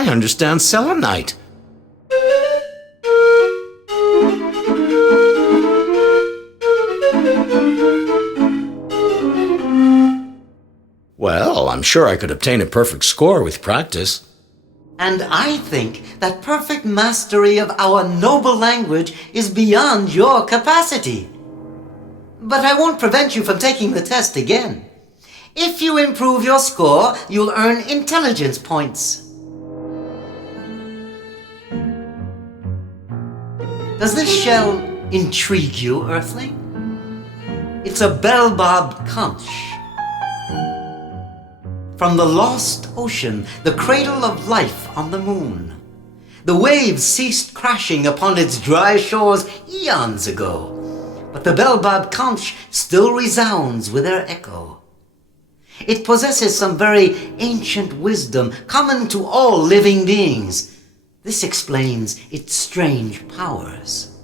understand selenite. Well, I'm sure I could obtain a perfect score with practice. And I think that perfect mastery of our noble language is beyond your capacity. But I won't prevent you from taking the test again. If you improve your score, you'll earn intelligence points. Does this shell intrigue you, Earthling? It's a bell-bob conch. From the lost ocean, the cradle of life on the moon. The waves ceased crashing upon its dry shores eons ago, but the bell-bob conch still resounds with their echo. It possesses some very ancient wisdom common to all living beings. This explains its strange powers.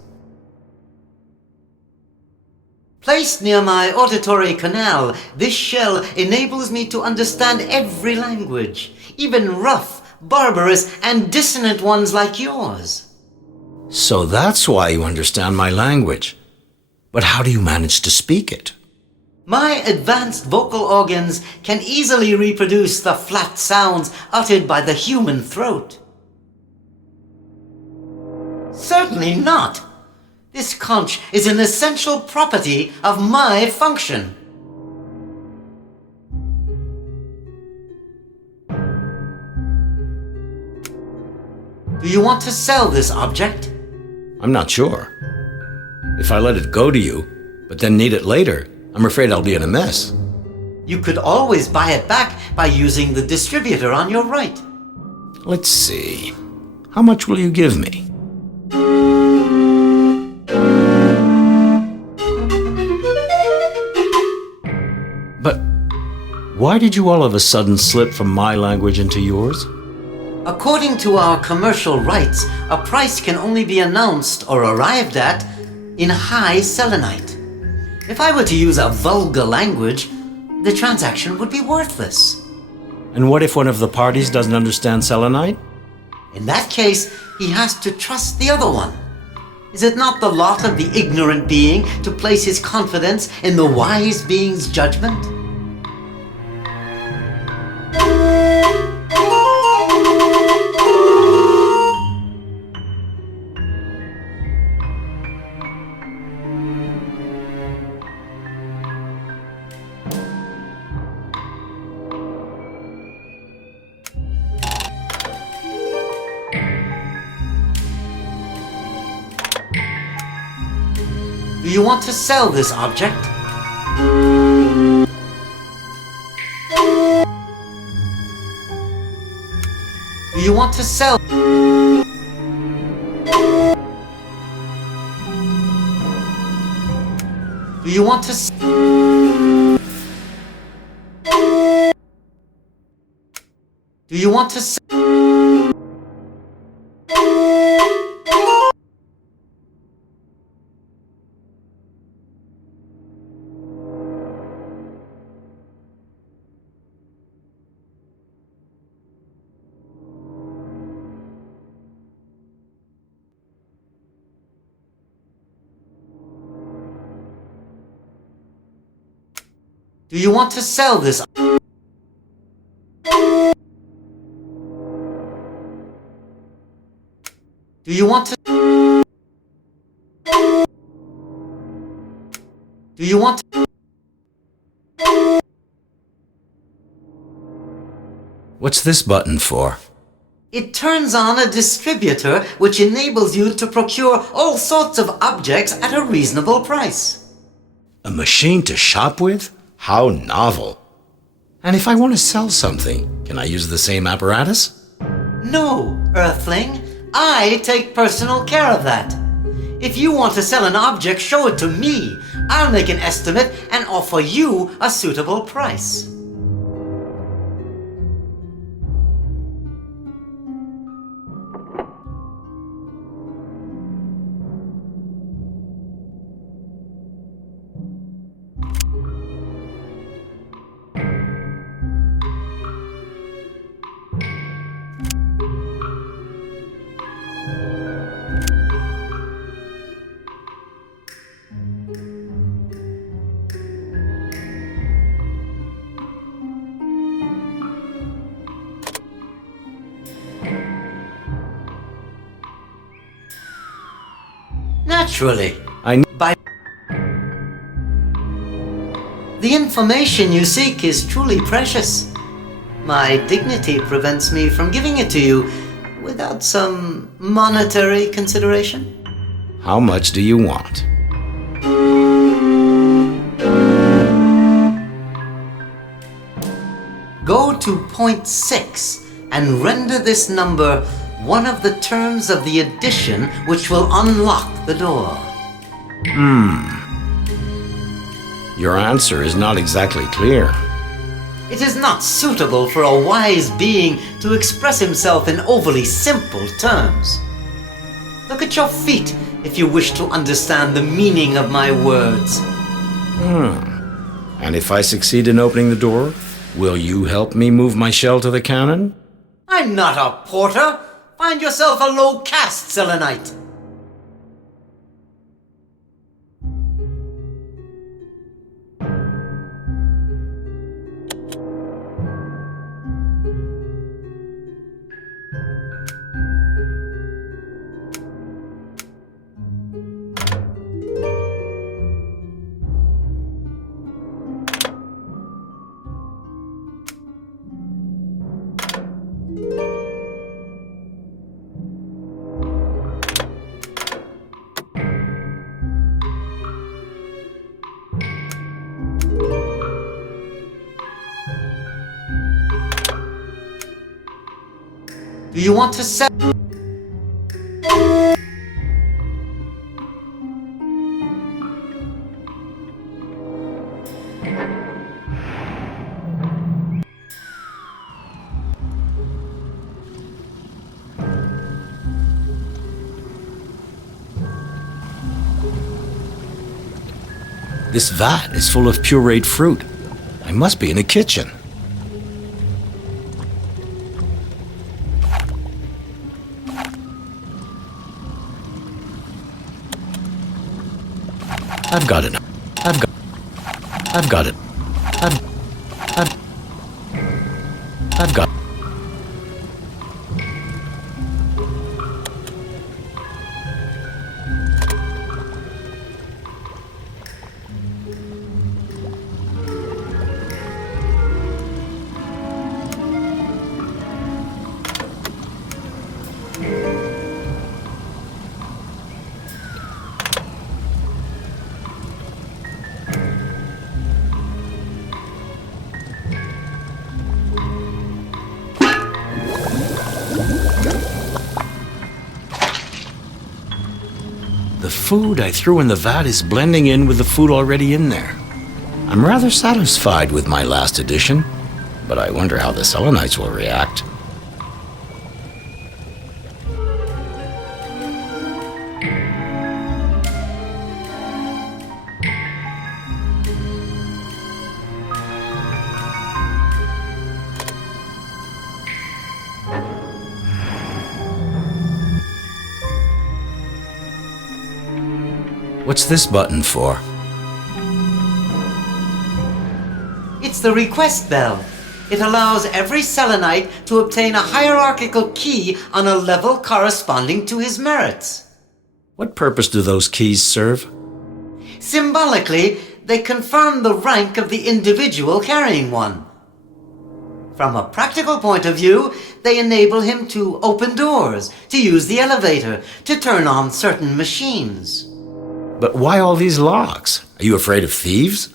Placed near my auditory canal, this shell enables me to understand every language, even rough, barbarous, and dissonant ones like yours. So that's why you understand my language. But how do you manage to speak it? My advanced vocal organs can easily reproduce the flat sounds uttered by the human throat. Certainly not. This conch is an essential property of my function. Do you want to sell this object? I'm not sure. If I let it go to you, but then need it later, I'm afraid I'll be in a mess. You could always buy it back by using the distributor on your right. Let's see. How much will you give me? But why did you all of a sudden slip from my language into yours? According to our commercial rights, a price can only be announced or arrived at in high selenite. If I were to use a vulgar language, the transaction would be worthless. And what if one of the parties doesn't understand selenite? In that case, he has to trust the other one. Is it not the lot of the ignorant being to place his confidence in the wise being's judgment? Do you want to sell this object? Do you want to sell? Do you want to Do you want to Do you want to sell this? Do you want to? Do you want to? What's this button for? It turns on a distributor which enables you to procure all sorts of objects at a reasonable price. A machine to shop with? How novel. And if I want to sell something, can I use the same apparatus? No, Earthling. I take personal care of that. If you want to sell an object, show it to me. I'll make an estimate and offer you a suitable price. Naturally. I need... By the information you seek is truly precious. My dignity prevents me from giving it to you without some monetary consideration. How much do you want? Go to point 6 and render this number one of the terms of the addition which will unlock the door. Your answer is not exactly clear. It is not suitable for a wise being to express himself in overly simple terms. Look at your feet if you wish to understand the meaning of my words. And if I succeed in opening the door, will you help me move my shell to the cannon? I'm not a porter. Find yourself a low-caste selenite. Do you want to set... This vat is full of pureed fruit. I must be in a kitchen. I've got it. I've got it. I've got. The food I threw in the vat is blending in with the food already in there. I'm rather satisfied with my last addition, but I wonder how the Selenites will react. What's this button for? It's the request bell. It allows every Selenite to obtain a hierarchical key on a level corresponding to his merits. What purpose do those keys serve? Symbolically, they confirm the rank of the individual carrying one. From a practical point of view, they enable him to open doors, to use the elevator, to turn on certain machines. But why all these locks? Are you afraid of thieves?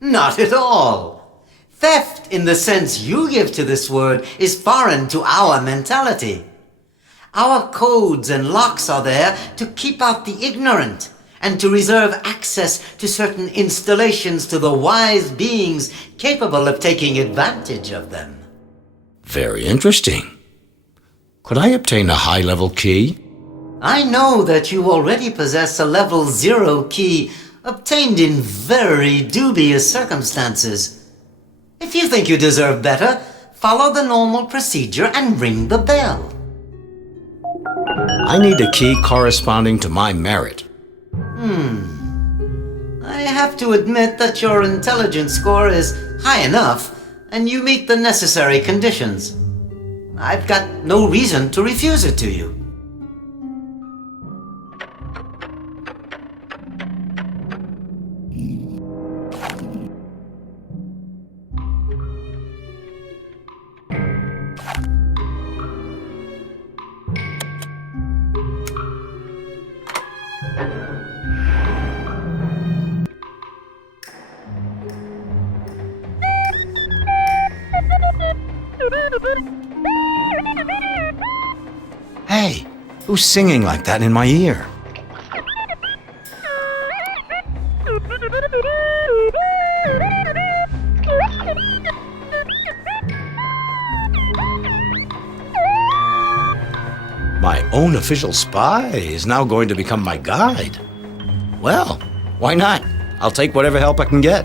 Not at all. Theft, in the sense you give to this word, is foreign to our mentality. Our codes and locks are there to keep out the ignorant and to reserve access to certain installations to the wise beings capable of taking advantage of them. Very interesting. Could I obtain a high-level key? I know that you already possess a level 0 key obtained in very dubious circumstances. If you think you deserve better, follow the normal procedure and ring the bell. I need a key corresponding to my merit. I have to admit that your intelligence score is high enough and you meet the necessary conditions. I've got no reason to refuse it to you. Hey, who's singing like that in my ear? My own official spy is now going to become my guide. Well, why not? I'll take whatever help I can get.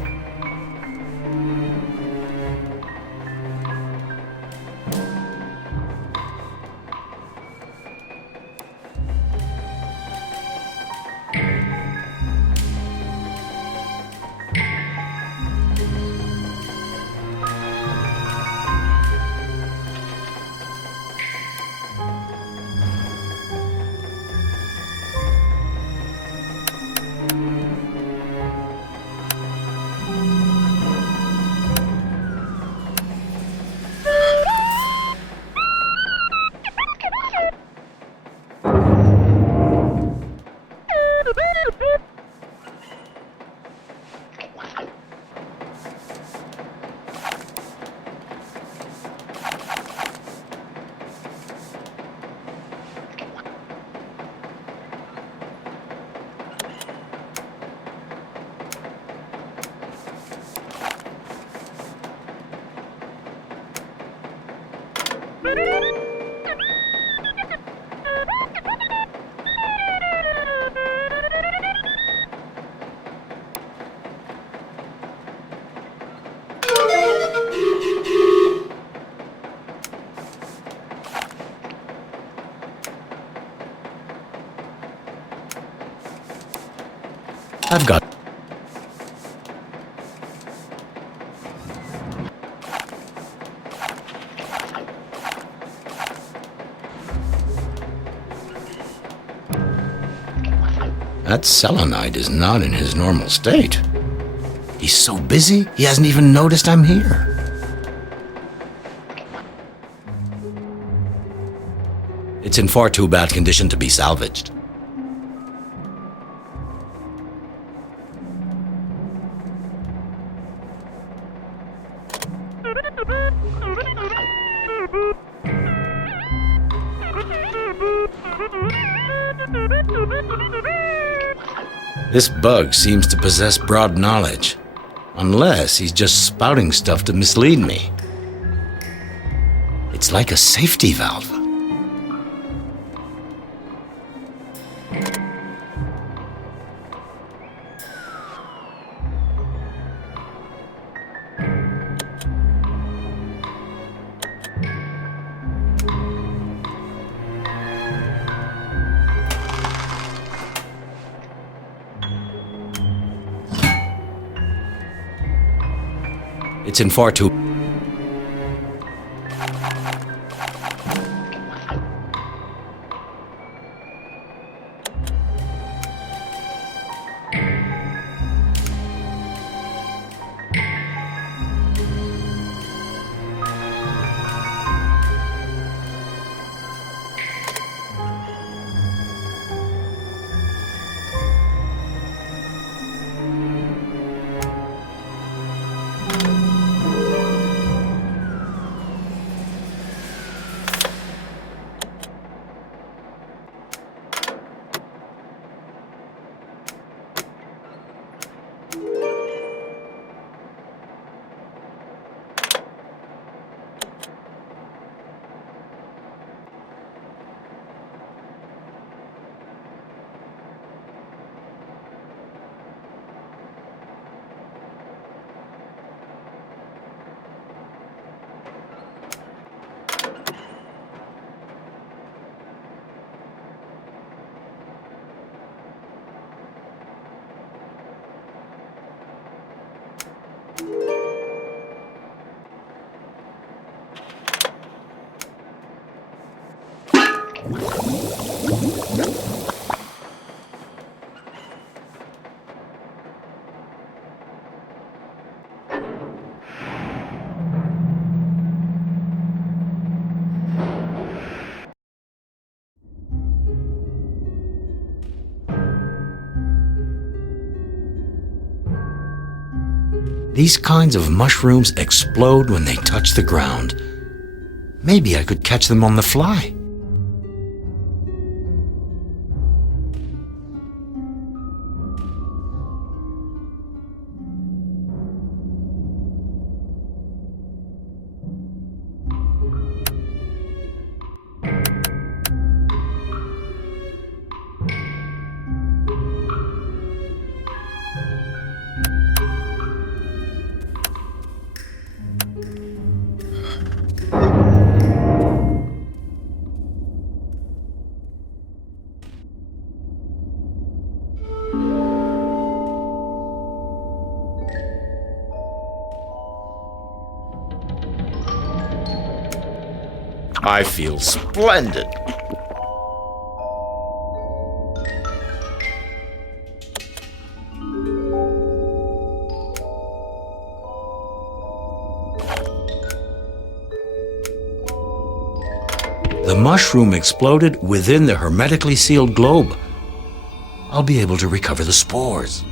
I've got... That selenite is not in his normal state. He's so busy, he hasn't even noticed I'm here. It's in far too bad condition to be salvaged. This bug seems to possess broad knowledge, unless he's just spouting stuff to mislead me. It's like a safety valve. It's in far too... These kinds of mushrooms explode when they touch the ground. Maybe I could catch them on the fly. I feel splendid. The mushroom exploded within the hermetically sealed globe. I'll be able to recover the spores.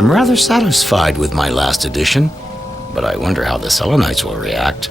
I'm rather satisfied with my last edition, but I wonder how the Selenites will react.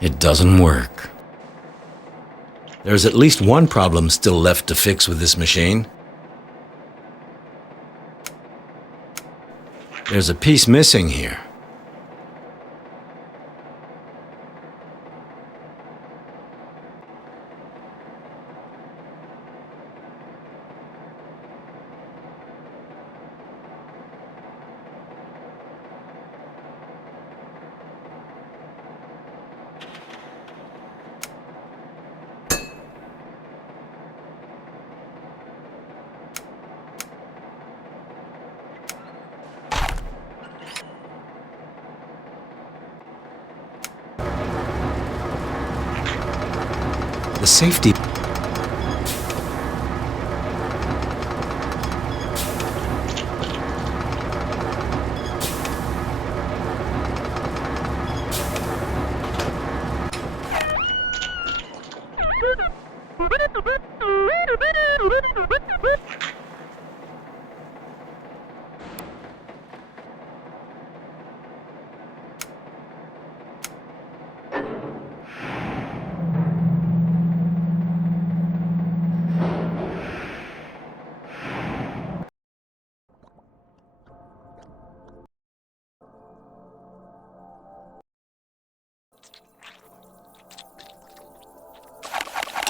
It doesn't work. There's at least one problem still left to fix with this machine. There's a piece missing here. The safety...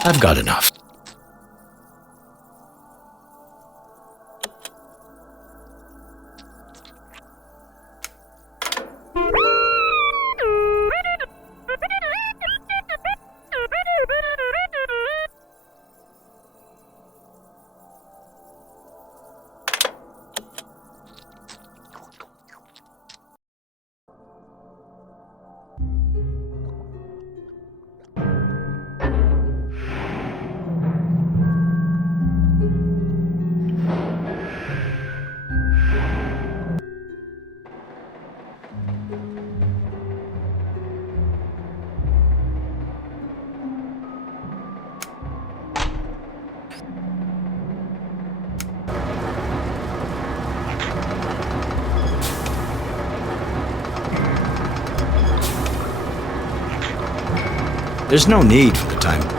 I've got enough. There's no need for the time.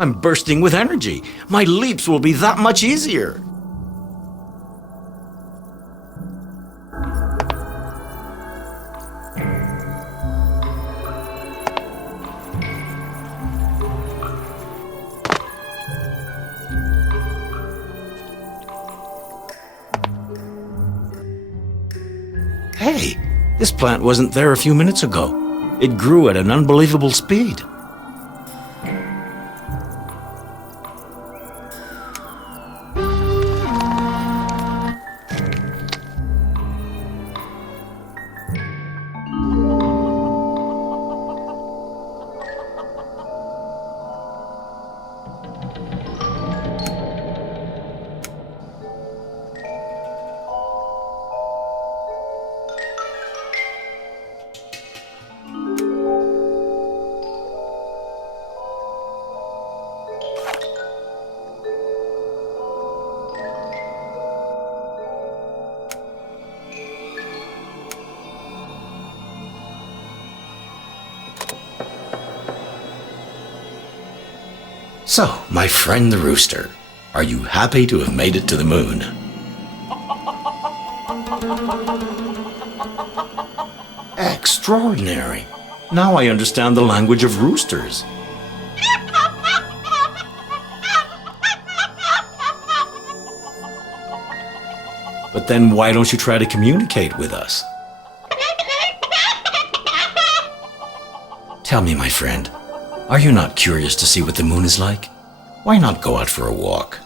I'm bursting with energy. My leaps will be that much easier. Hey, this plant wasn't there a few minutes ago. It grew at an unbelievable speed. So, my friend the rooster, are you happy to have made it to the moon? Extraordinary. Now I understand the language of roosters. But then why don't you try to communicate with us? Tell me, my friend, are you not curious to see what the moon is like? Why not go out for a walk?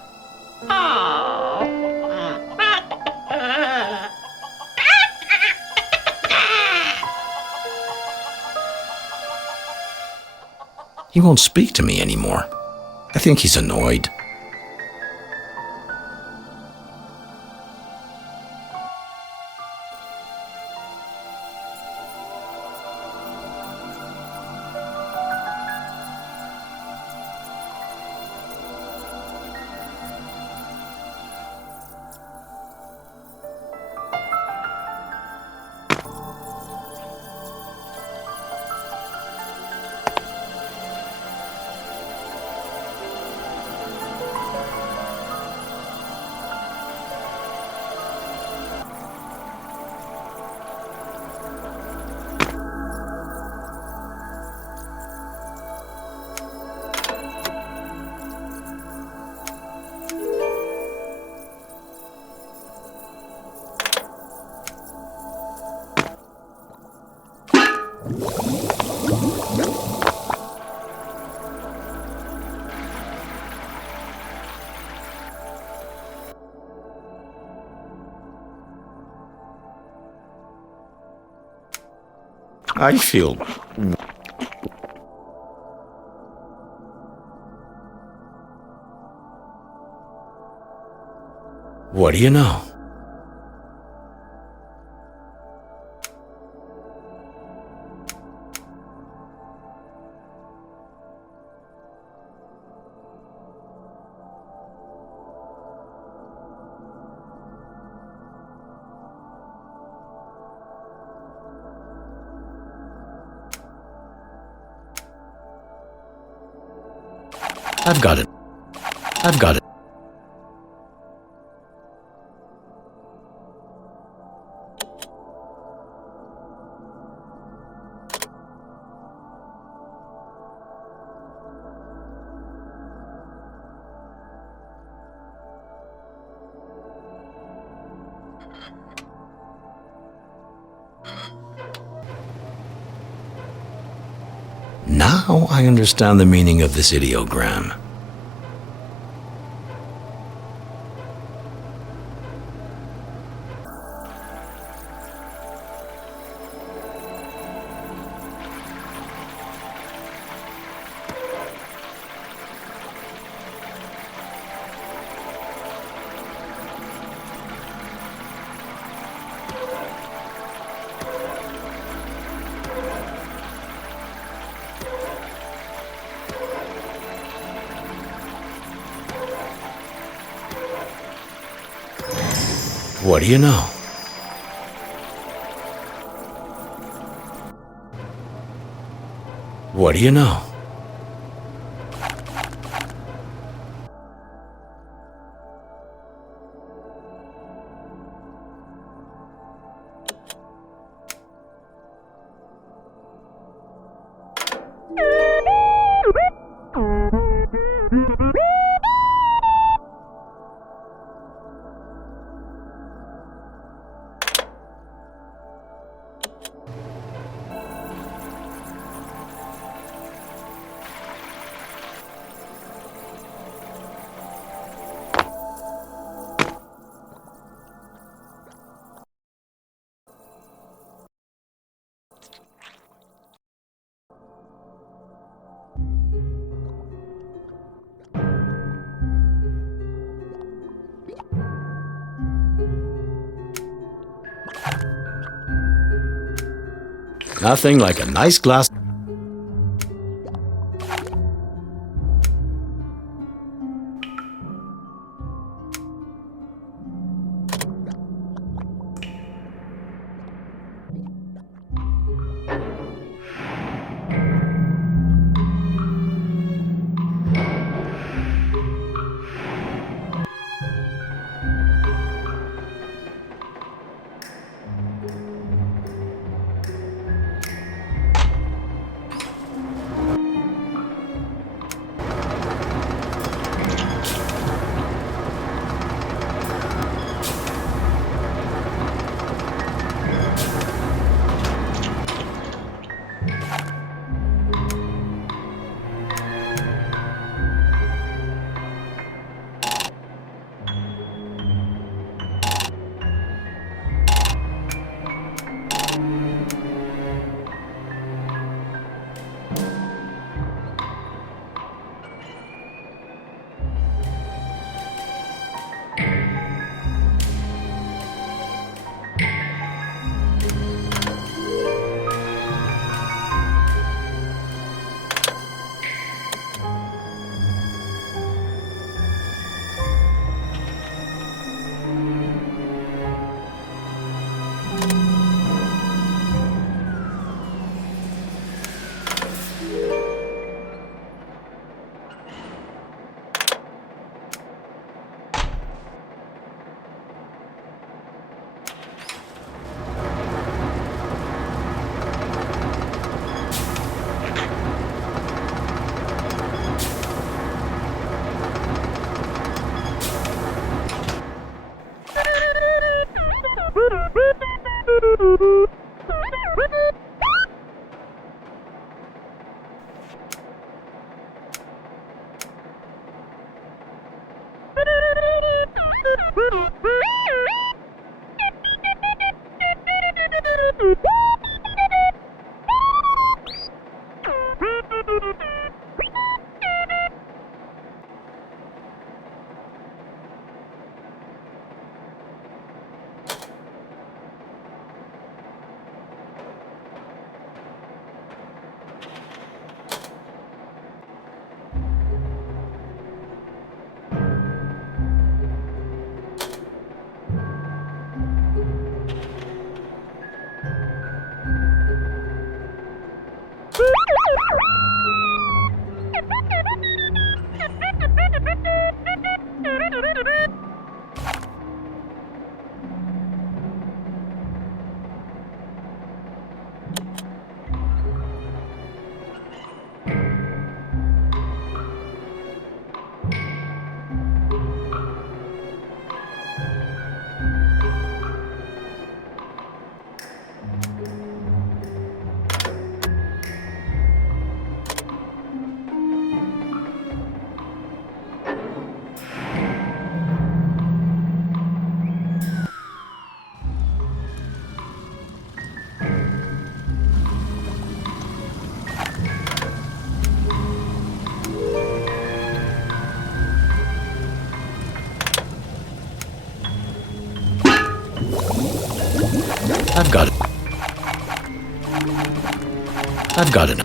He won't speak to me anymore. I think he's annoyed. I feel... What do you know? I've got it. I've got it. Now I understand the meaning of this ideogram. What do you know? What do you know? Nothing like a nice glass. I've got it. I've got it.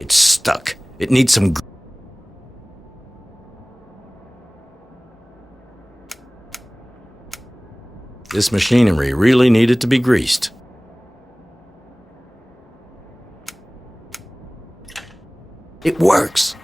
It's stuck. It needs some... This machinery really needed to be greased. It works!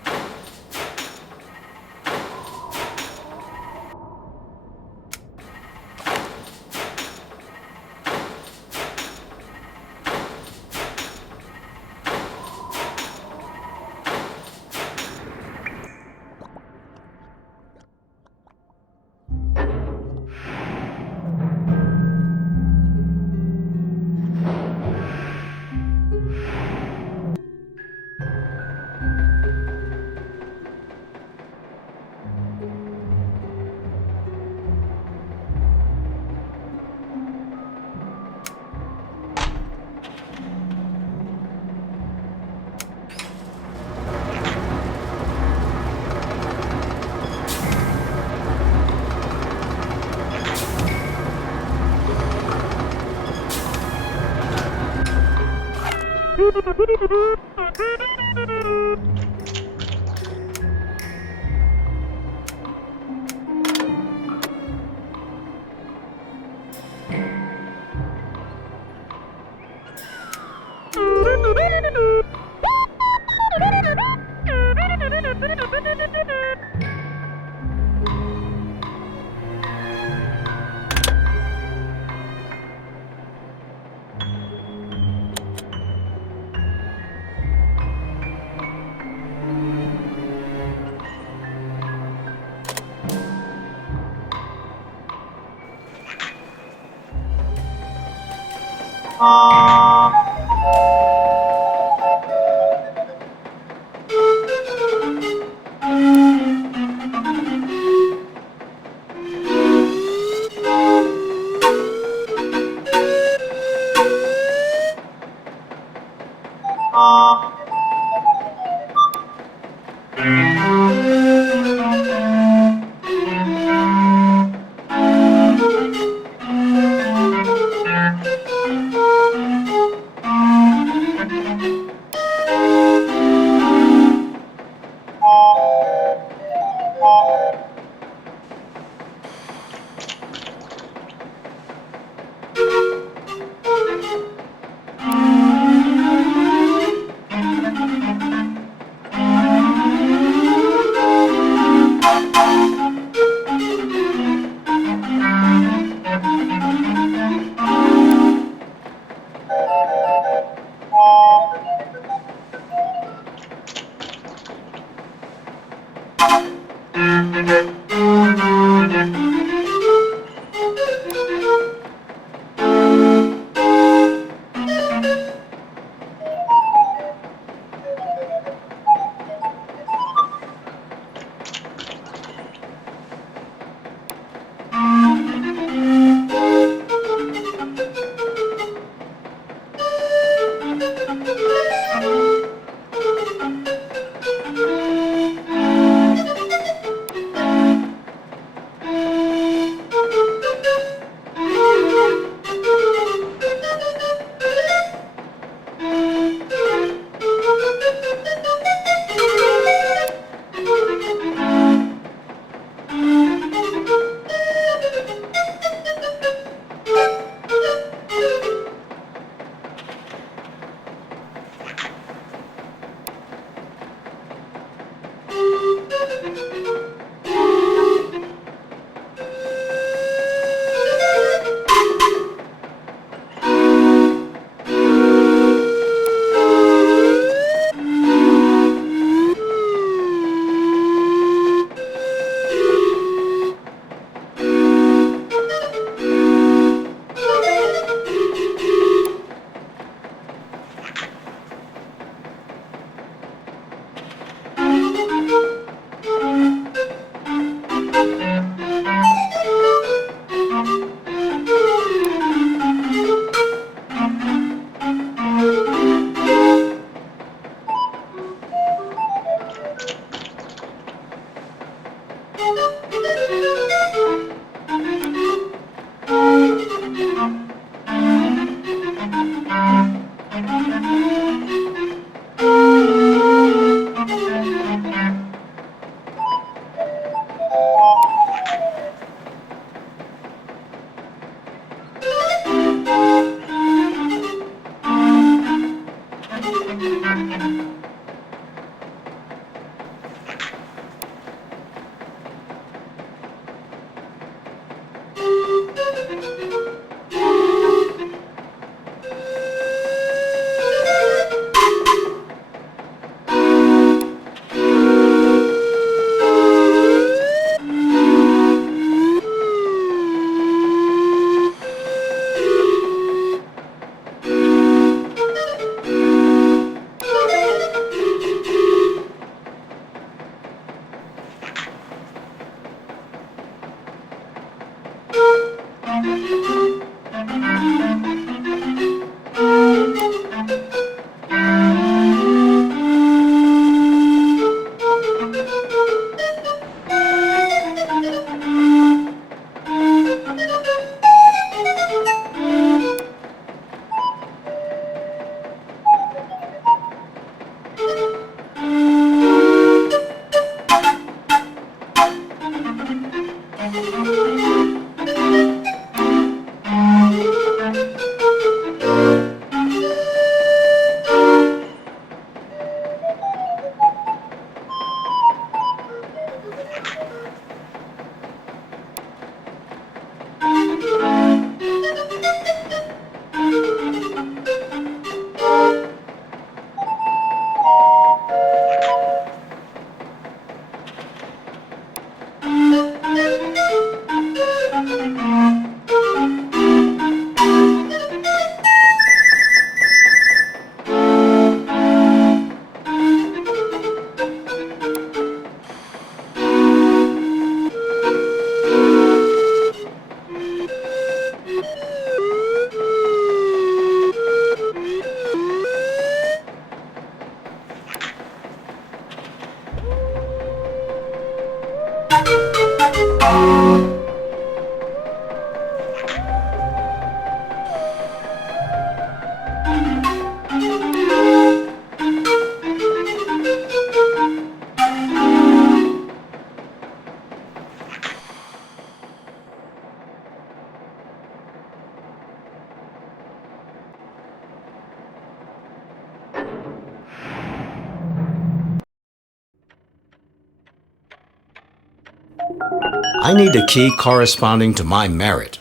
I need a key corresponding to my merit.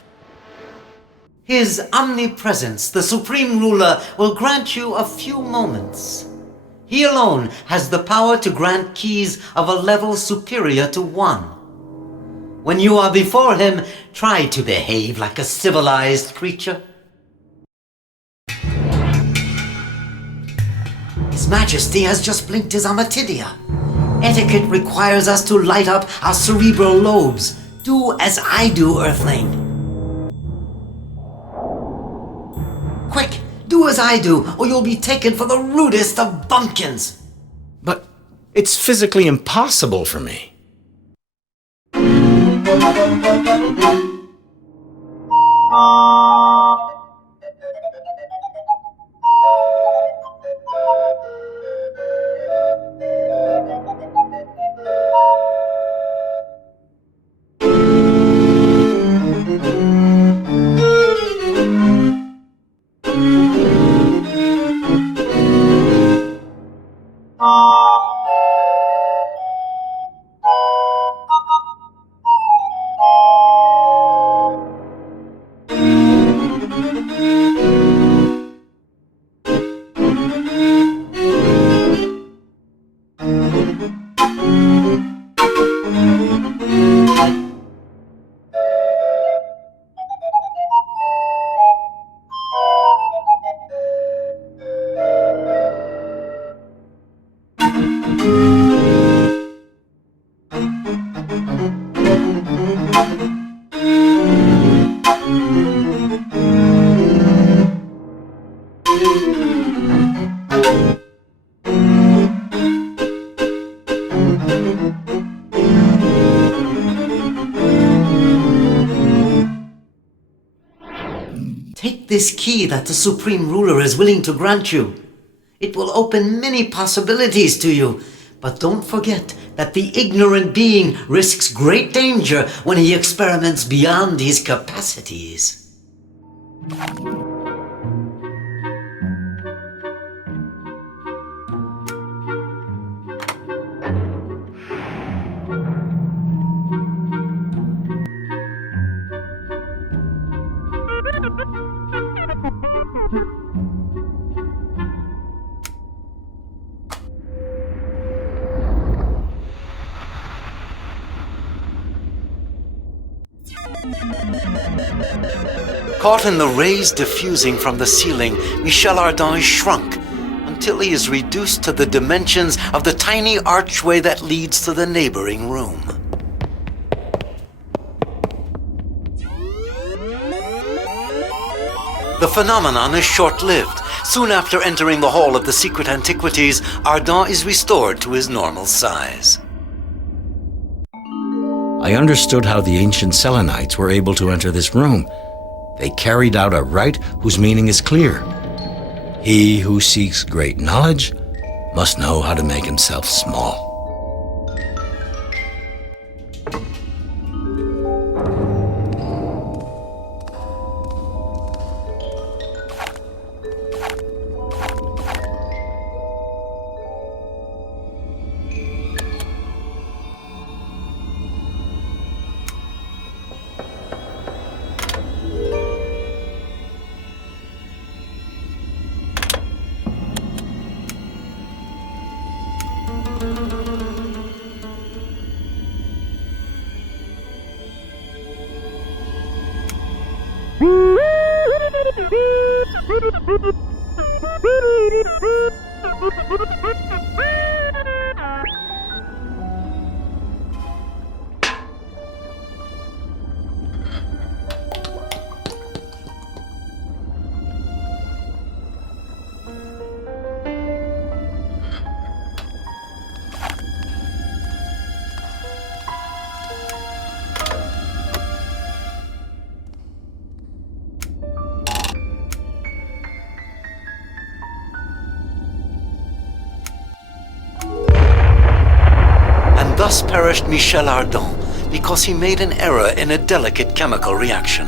His omnipresence, the Supreme Ruler, will grant you a few moments. He alone has the power to grant keys of a level superior to 1. When you are before him, try to behave like a civilized creature. His Majesty has just blinked his Amatidia. Etiquette requires us to light up our cerebral lobes. Do as I do, Earthling. Quick, do as I do, or you'll be taken for the rudest of bumpkins. But it's physically impossible for me. Take this key that the Supreme Ruler is willing to grant you. It will open many possibilities to you, but don't forget that the ignorant being risks great danger when he experiments beyond his capacities. Caught in the rays diffusing from the ceiling, Michel Ardan is shrunk until he is reduced to the dimensions of the tiny archway that leads to the neighboring room. The phenomenon is short-lived. Soon after entering the Hall of the Secret Antiquities, Ardan is restored to his normal size. I understood how the ancient Selenites were able to enter this room. They carried out a rite whose meaning is clear. He who seeks great knowledge must know how to make himself small. thus perished Michel Ardan because he made an error in a delicate chemical reaction.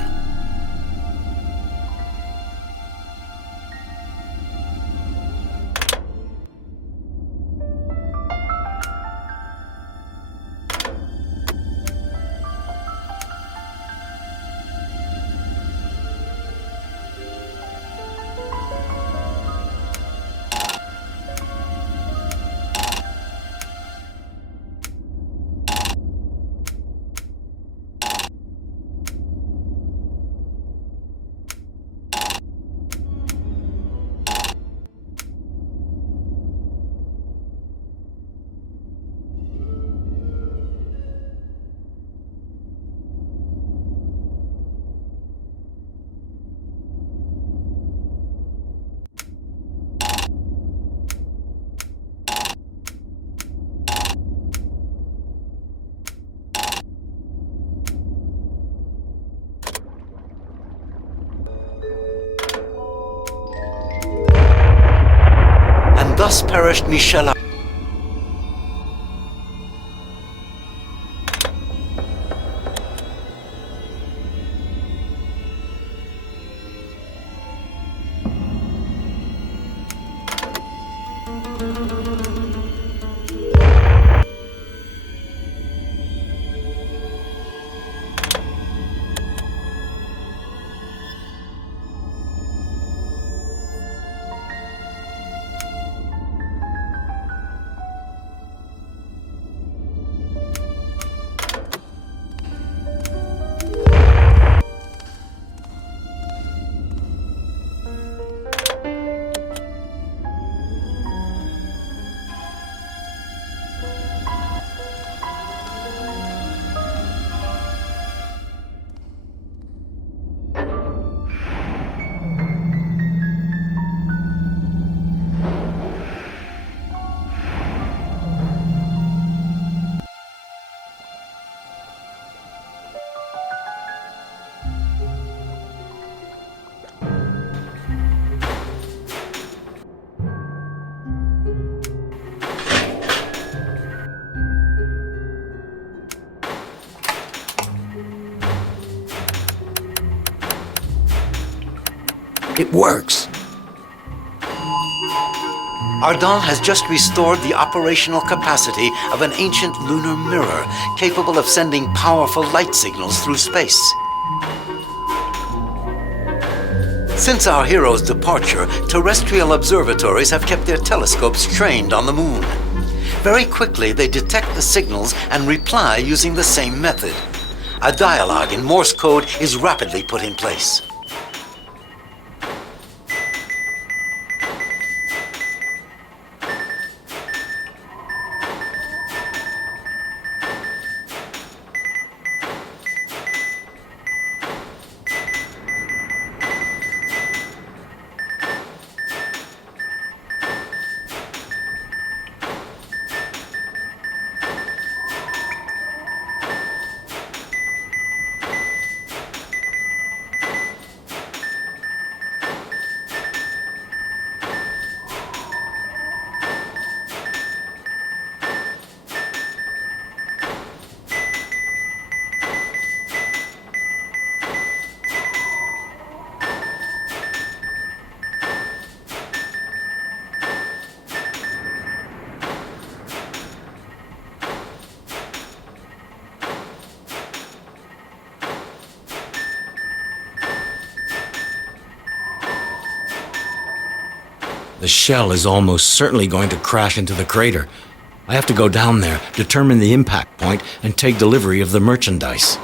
Thus perished Michel Ardan. It works. Ardan has just restored the operational capacity of an ancient lunar mirror capable of sending powerful light signals through space. Since our hero's departure, terrestrial observatories have kept their telescopes trained on the moon. Very quickly, they detect the signals and reply using the same method. A dialogue in Morse code is rapidly put in place. The shell is almost certainly going to crash into the crater. I have to go down there, determine the impact point, and take delivery of the merchandise.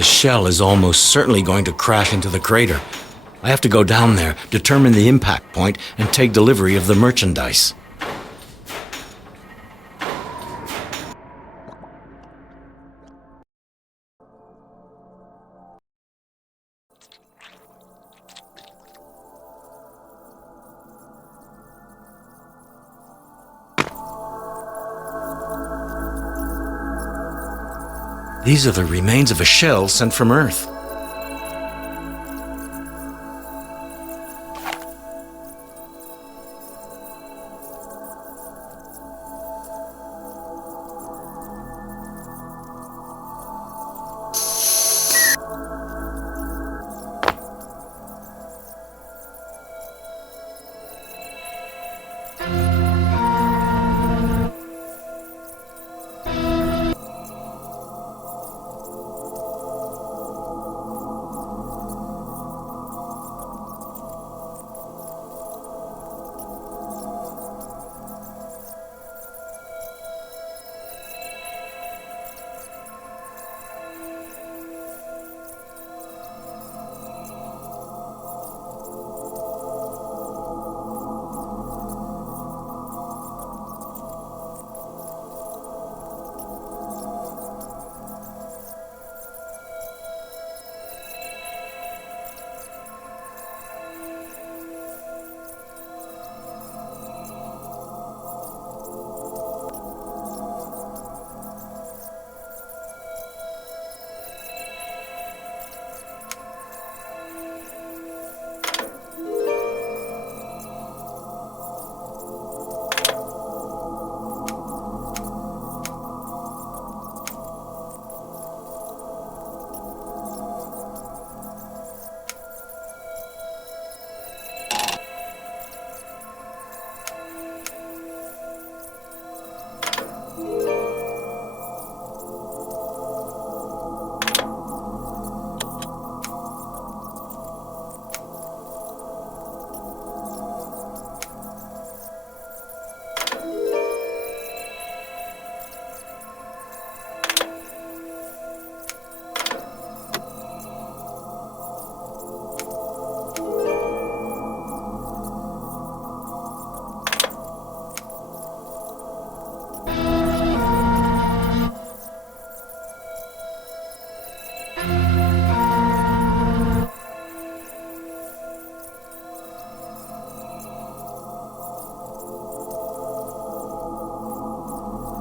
The shell is almost certainly going to crash into the crater. I have to go down there, determine the impact point, and take delivery of the merchandise. These are the remains of a shell sent from Earth.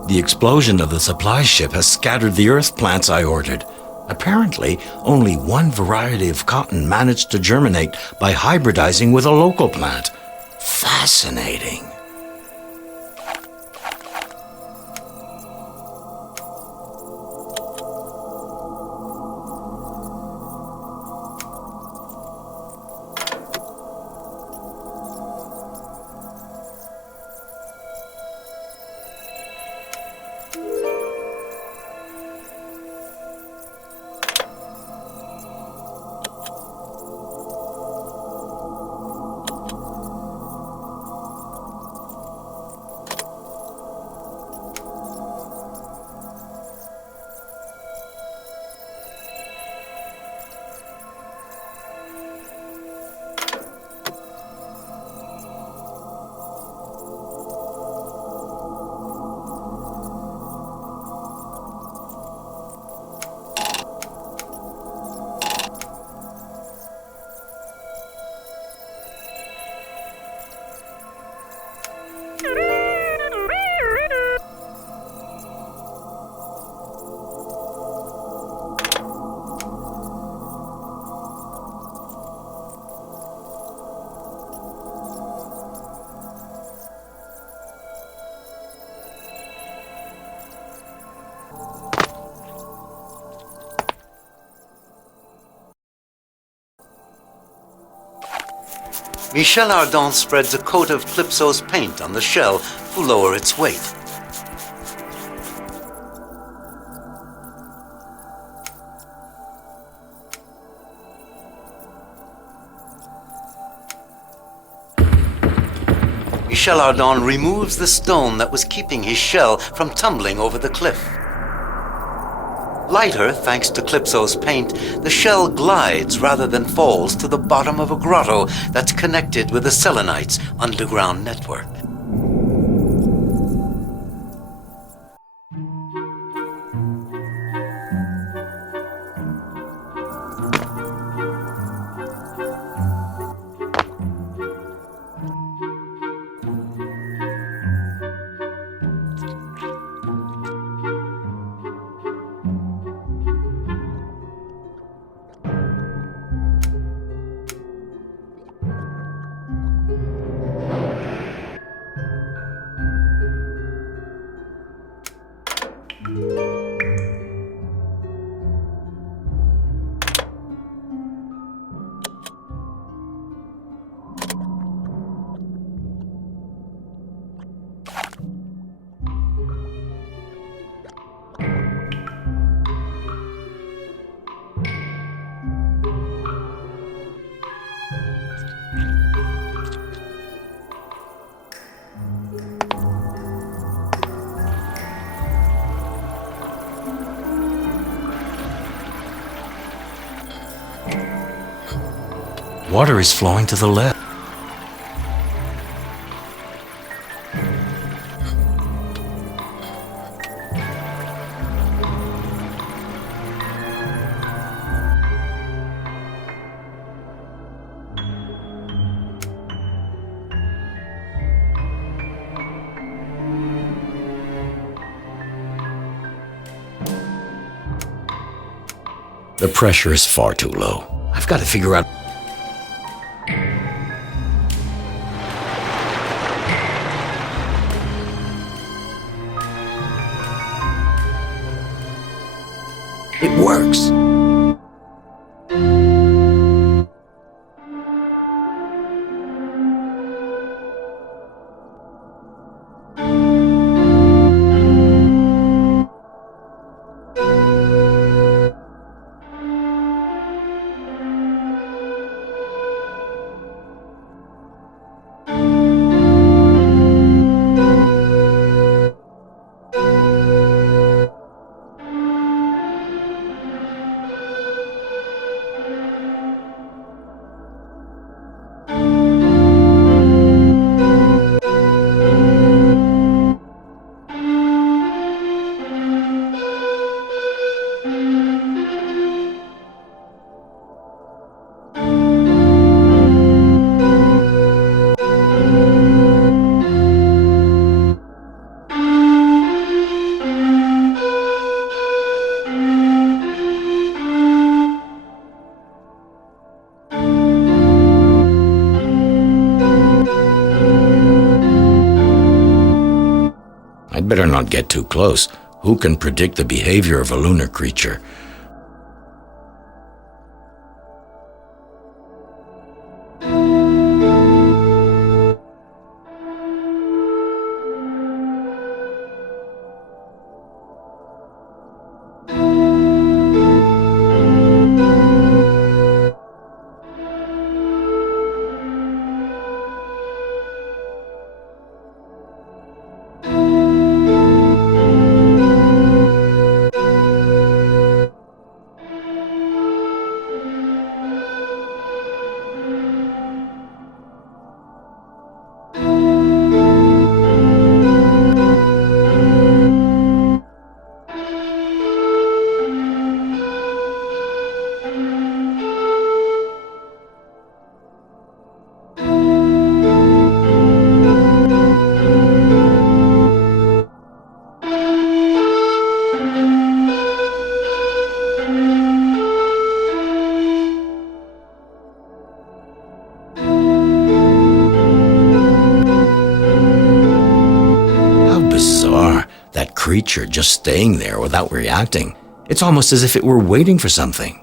The explosion of the supply ship has scattered the earth plants I ordered. Apparently, only one variety of cotton managed to germinate by hybridizing with a local plant. Fascinating. Michel Ardan spreads a coat of Calypso's paint on the shell to lower its weight. Michel Ardan removes the stone that was keeping his shell from tumbling over the cliff. Lighter, thanks to Calypso's paint, the shell glides rather than falls to the bottom of a grotto that's connected with the Selenites' underground network. Water is flowing to the left. The pressure is far too low. I've got to figure out... It works. I'd better not get too close. Who can predict the behavior of a lunar creature? That creature just staying there without reacting. It's almost as if it were waiting for something.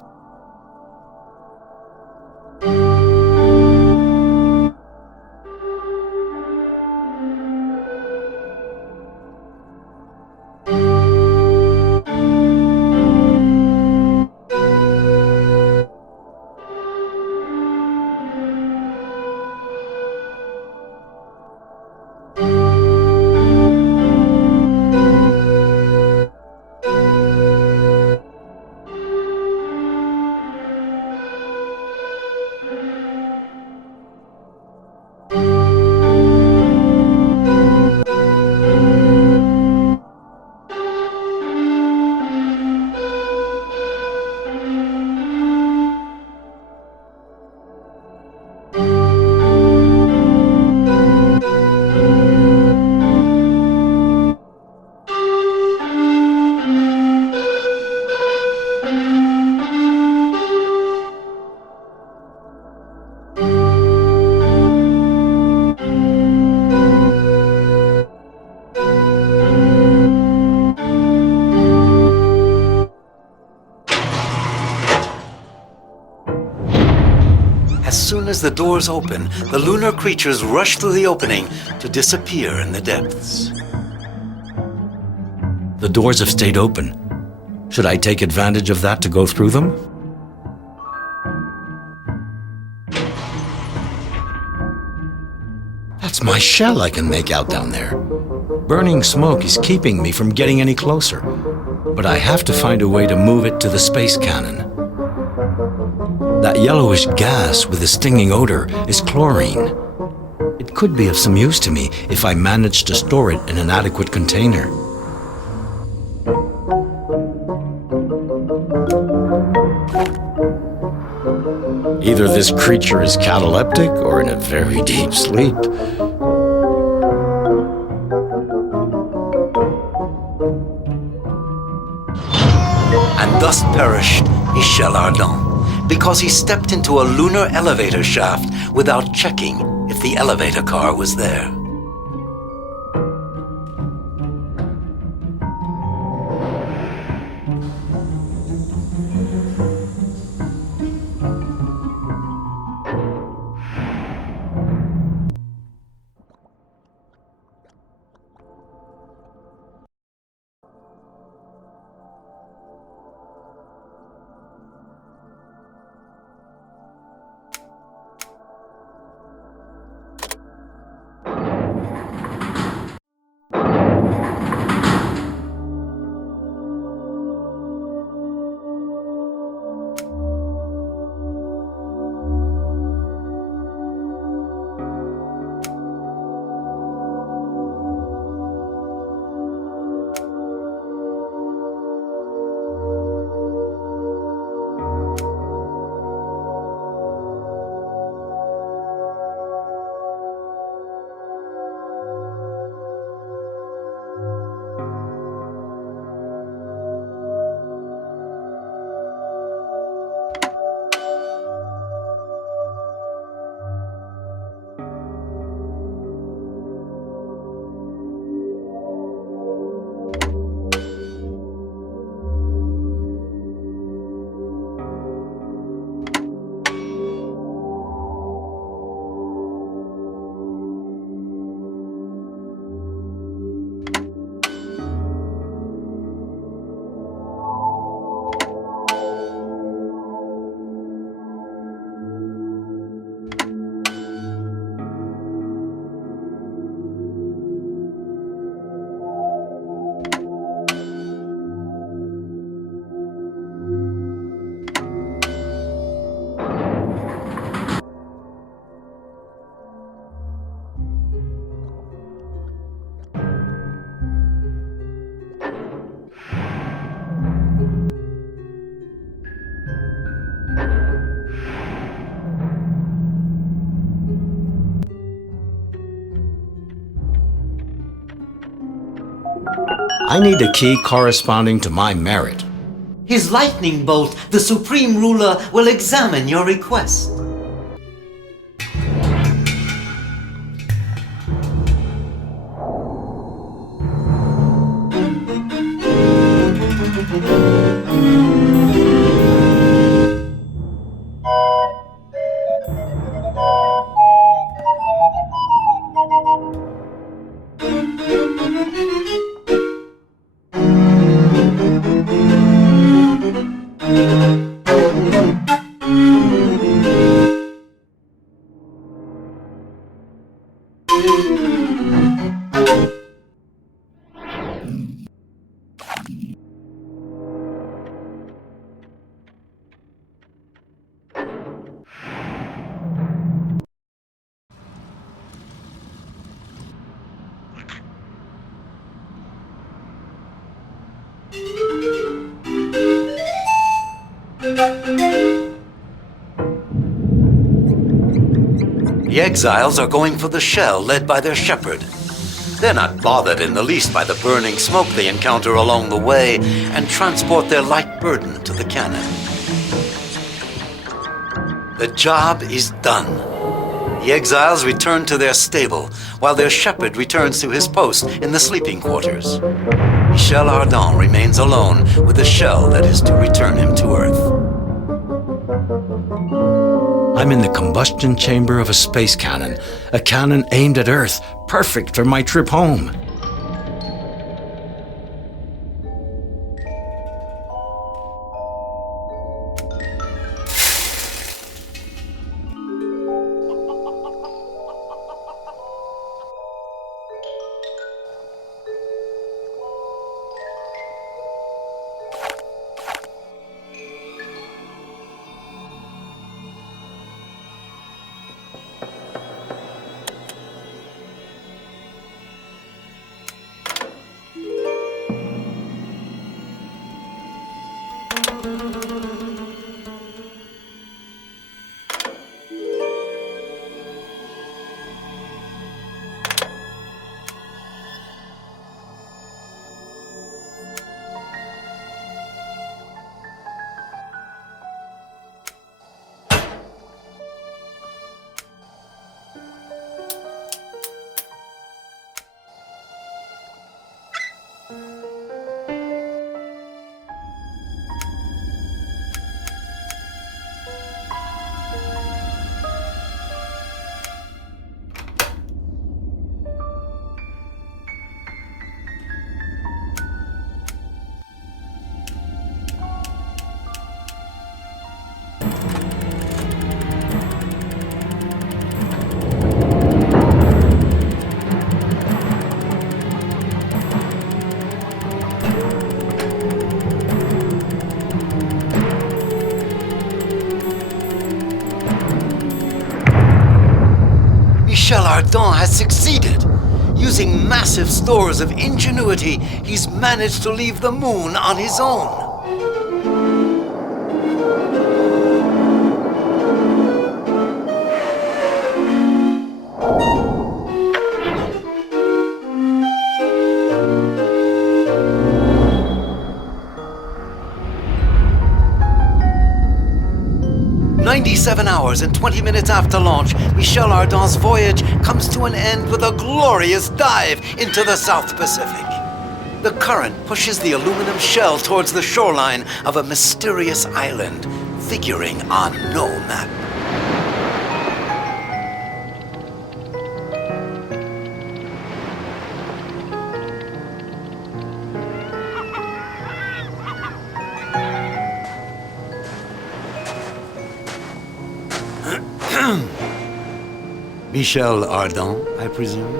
As soon as the doors open, the lunar creatures rush through the opening to disappear in the depths. The doors have stayed open. Should I take advantage of that to go through them? That's my shell I can make out down there. Burning smoke is keeping me from getting any closer, but I have to find a way to move it to the space cannon. That yellowish gas with a stinging odor is chlorine. It could be of some use to me if I manage to store it in an adequate container. Either this creature is cataleptic or in a very deep sleep. And thus perished Michel Ardan, because he stepped into a lunar elevator shaft without checking if the elevator car was there. I need a key corresponding to my merit. His lightning bolt, the supreme ruler, will examine your request. The exiles are going for the shell led by their shepherd. They're not bothered in the least by the burning smoke they encounter along the way and transport their light burden to the cannon. The job is done. The exiles return to their stable, while their shepherd returns to his post in the sleeping quarters. Michel Ardan remains alone with the shell that is to return him to Earth. I'm in the combustion chamber of a space cannon, a cannon aimed at Earth, perfect for my trip home. Michel Ardan has succeeded. Using massive stores of ingenuity, he's managed to leave the moon on his own. 97 hours and 20 minutes after launch, Michel Ardan's voyage comes to an end with a glorious dive into the South Pacific. The current pushes the aluminum shell towards the shoreline of a mysterious island, figuring on no map. Michel Ardan, I presume?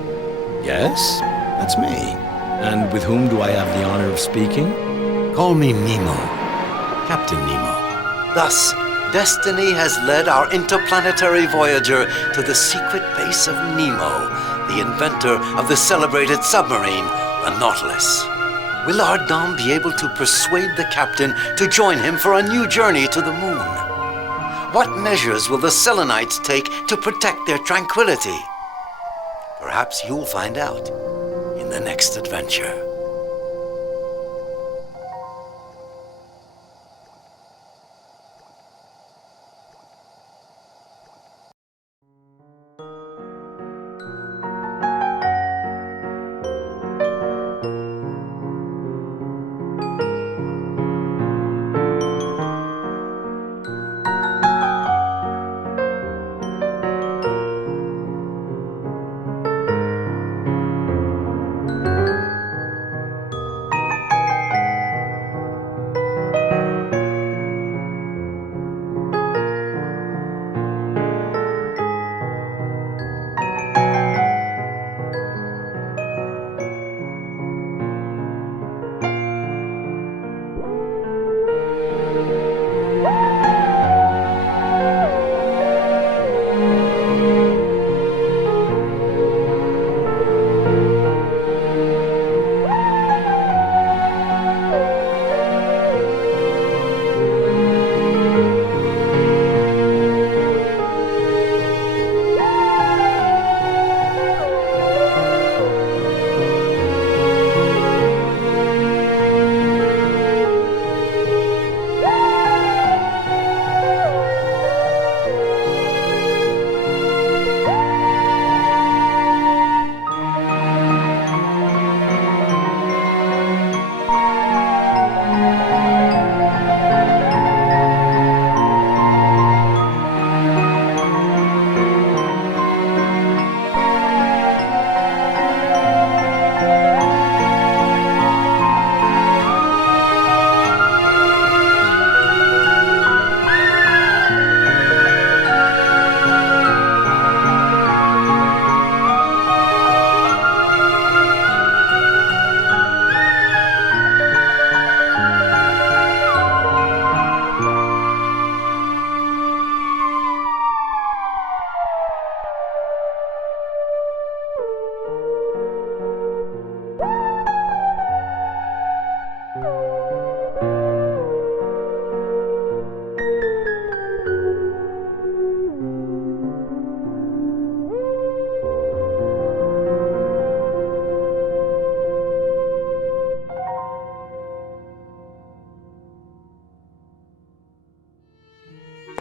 Yes, that's me. And with whom do I have the honor of speaking? Call me Nemo, Captain Nemo. Thus, destiny has led our interplanetary voyager to the secret base of Nemo, the inventor of the celebrated submarine, the Nautilus. Will Ardan be able to persuade the captain to join him for a new journey to the moon? What measures will the Selenites take to protect their tranquility? Perhaps you'll find out in the next adventure.